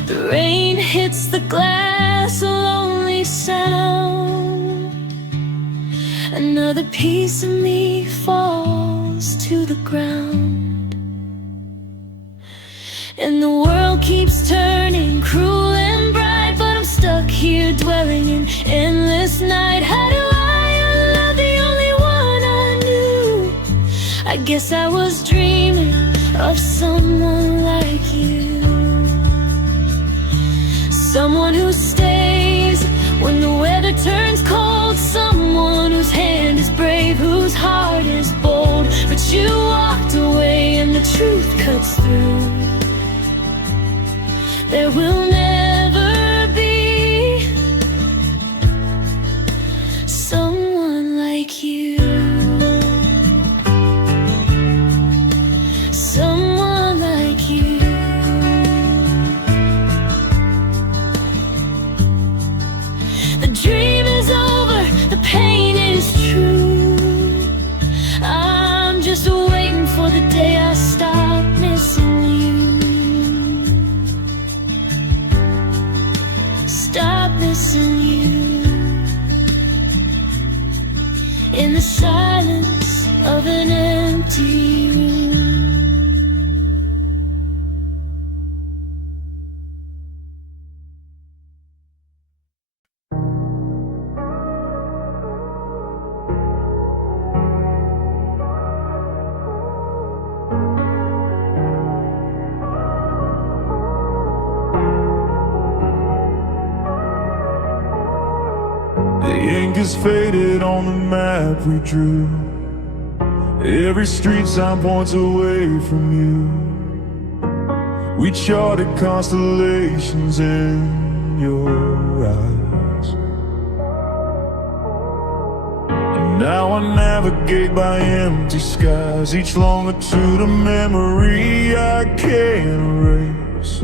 The rain hits the glass, a lonely sound, another piece of me falls to the ground. And the world keeps turning cruel and bright, but I'm stuck here dwelling in endless night. How do I love the only one I knew? I guess I was dreaming of someone like you, someone who stays when the weather turns cold, someone whose hand is brave, whose heart is bold. But you walked away and the truth cuts through. There will never be someone like you, someone like you. The dream is over, the pain is true. I'm just waiting for the day I stop missing you. Stop missing you in the silence of an empty room. ink is faded on the map we drew. Every street sign points away from you. We charted constellations in your eyes. And now I navigate by empty skies, each longitude a memory I can't erase.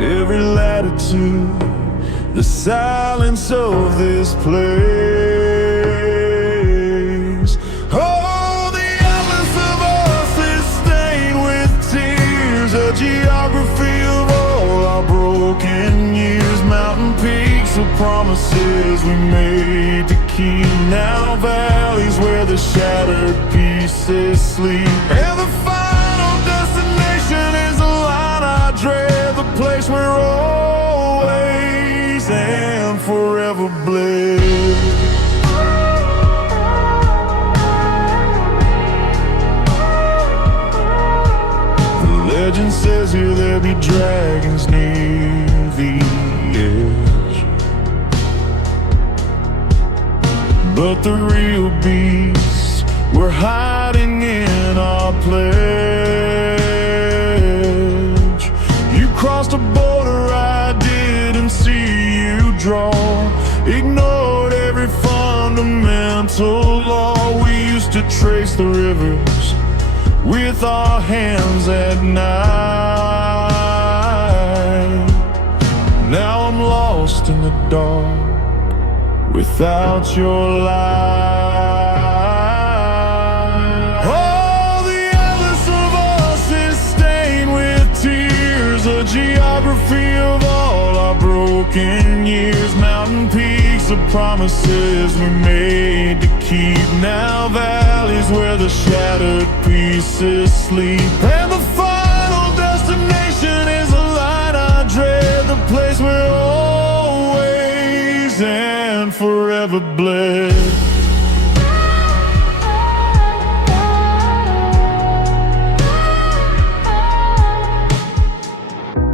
Every latitude, the silence of this place. Oh, the atlas of us is stained with tears, a geography of all our broken years. Mountain peaks of promises we made to keep, now valleys where the shattered pieces sleep. And the final destination is a line I dread, the place where always and forever bled. Legend says here there'll be dragons near the edge, but the real beasts were hiding in our pledge. You crossed a border I didn't see you draw, ignored every fundamental law. We used to trace the rivers with our hands at night. Now I'm lost in the dark without your light. Oh, the atlas of us is stained with tears, a geography of all our broken years. Mountain peaks of promises we made to keep, now valleys where the shattered pieces sleep. And the final destination is a line I dread, the place where always and forever bled.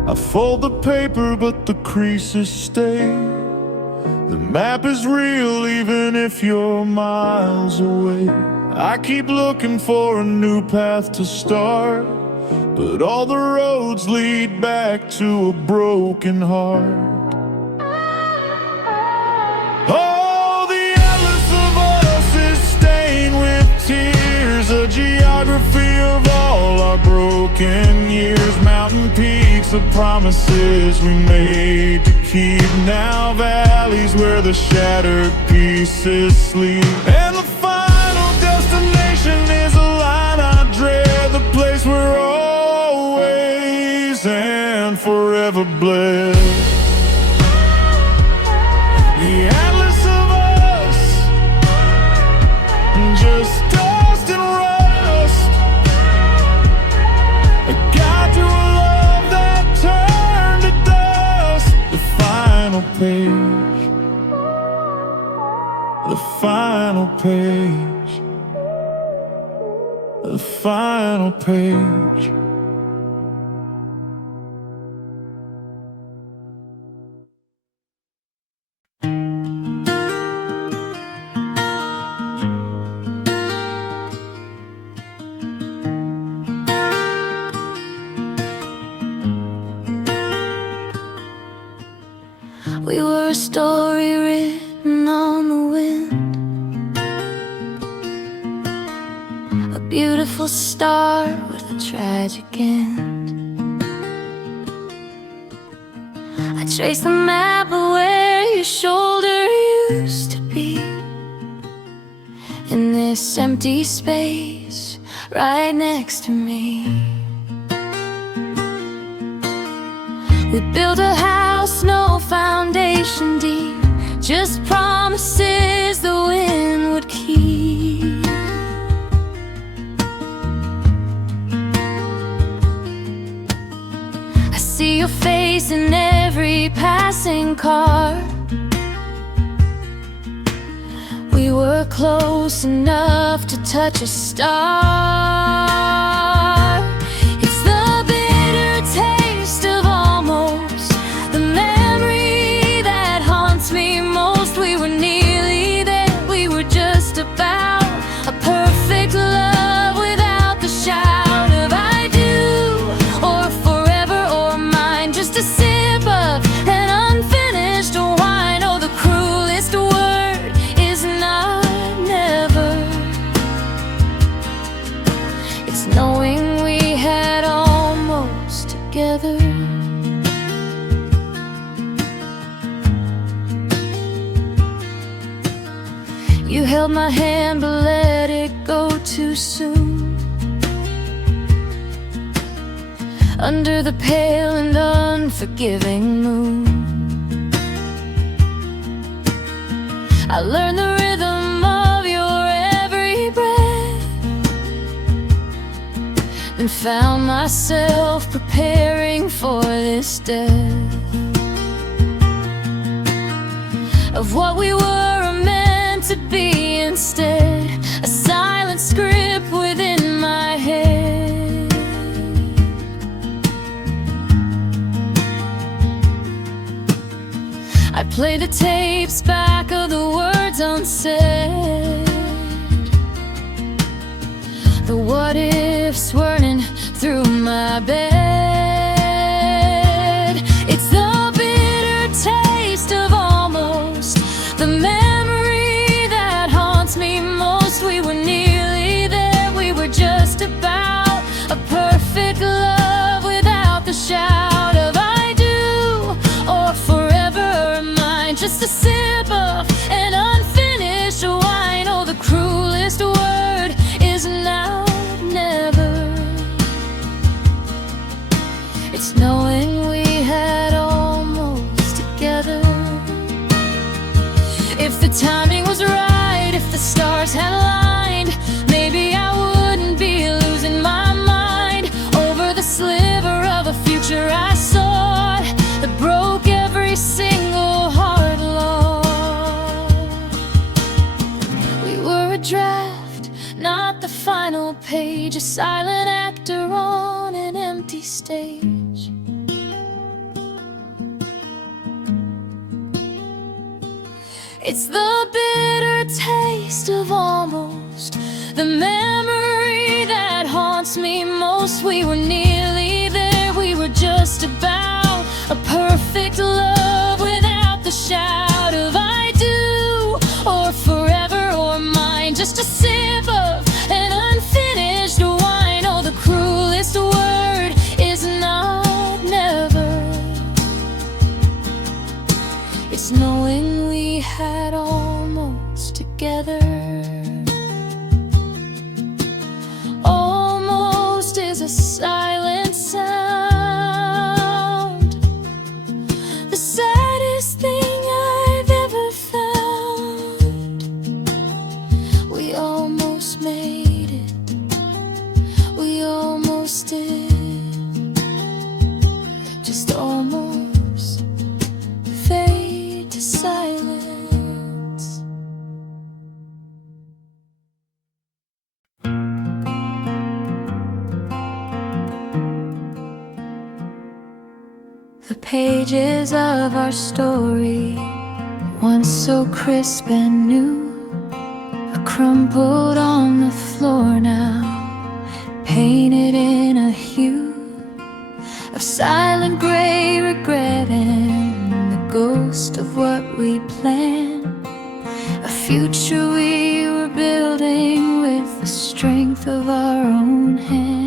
I fold the paper but the creases stay. The map is real even if you're miles away. I keep looking for a new path to start, but all the roads lead back to a broken heart. Oh, the atlas of us is stained with tears, a geography of all our broken years. Mountain peaks of promises we made to keep, now valleys where the shattered pieces sleep. And the final destination is a line I dread, the place where always and forever bled. The atlas of us, just dust and rust, a guide to a love that turned to dust. The final page, the final page, the final page. We were a story written on the wind, a beautiful start with a tragic end. I traced the map of where your shoulder used to be, in this empty space right next to me. We built a house, no foundation deep, just promises the wind would keep. I see your face in every passing car. We were close enough to touch a star. It's the bitter taste of almost, the memory that haunts me most. We were near You held my hand but let it go too soon. Under the pale and unforgiving moon, I learned the rhythm of your every breath, and found myself preparing for this death of what we were meant to be instead, a silent script within my head. I play the tapes back of the words unsaid, the what ifs whirling through my bed. It's the bitter taste of almost, the memory that haunts me most. We were nearly there, we were just about a perfect love without the shout of I do or forever mine. Just a sip of an unfinished wine. Oh, the cruelest word is now, never. It's knowing we had almost together. If the timing was right, if the stars had aligned, maybe I wouldn't be losing my mind over the sliver of a future I sought that broke every single heart lost. We were a draft, not the final page, a silent actor on an empty stage. It's the bitter taste of almost, the memory that haunts me most. We were nearly there, we were just about a perfect love without the shout of I do or forever or mine. Just a sip of an unfinished wine. Oh, the cruelest word is not, never. It's knowing we had almost together. Almost is a silent sound, the saddest thing I've ever found. We almost made it, we almost did, just almost fade to silence. The pages of our story, once so crisp and new, are crumpled on the floor now, painted in a hue of silent gray regret and the ghost of what we planned, a future we were building with the strength of our own hands.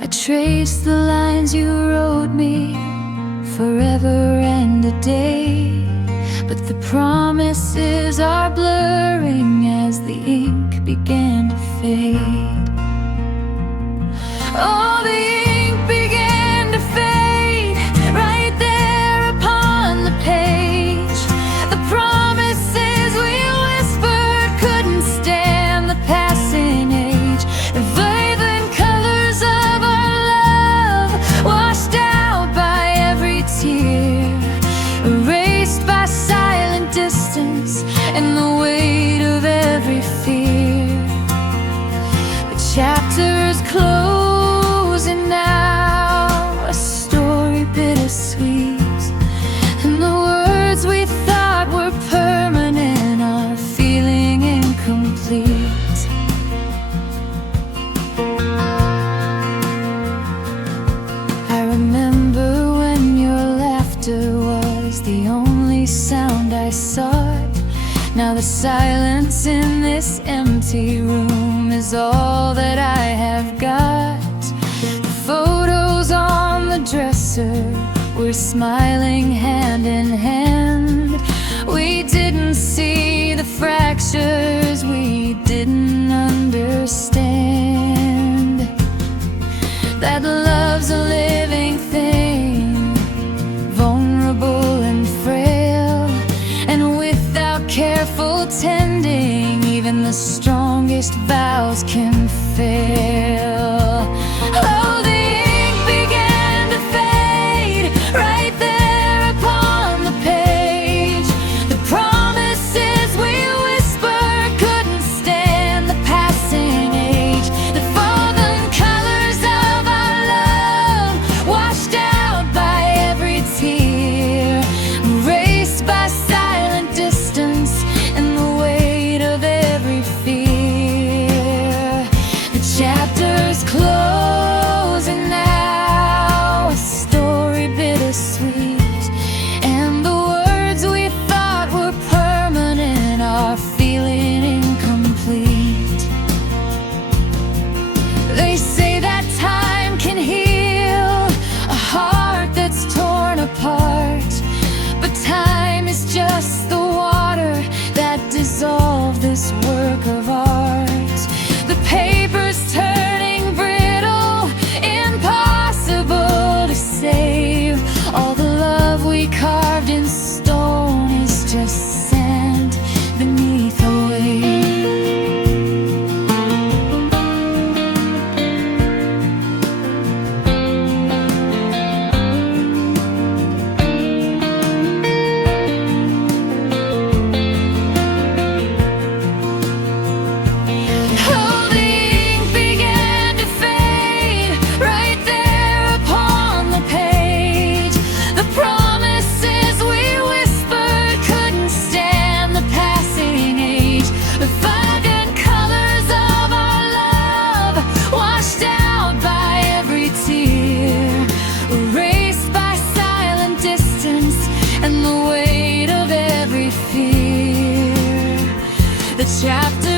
I traced the lines you wrote me forever and a day, but the promises are blurring as the ink began to fade. Oh, the ink began to fade right there upon the page. The promises we whispered couldn't stand the passing age. The vibrant colors of our love washed out by every tear, erased by silent distance and the weight of every fear. The chapters closing now, a story bittersweet, and the words we thought were permanent are feeling incomplete. I remember when your laughter was the only sound I sought. Now the silence in this empty room is all that I have got. The photos on the dresser were smiling hand in hand. We didn't see pretending. Even the strongest vows can fail. Oh, the ink began to fade right there upon the page. The promises we whispered couldn't stand the passing age. The fallen colors of our love washed out by every tear, erased by silent distance and the weight of every fear. The chapter's closing now, a story bittersweet, and the words we thought were permanent are feeling incomplete. They say that time can heal a heart that's torn apart, but time is just the water that dissolved this work of art. The paper's turning brittle, impossible to save. All the love we carved in stone is just sand beneath a wave. Oh, the ink began to fade right there upon the page. The promises we whispered couldn't stand the passing age. The vibrant colors of our love washed out by every tear, erased by silent distance and the weight of every fear. The chapter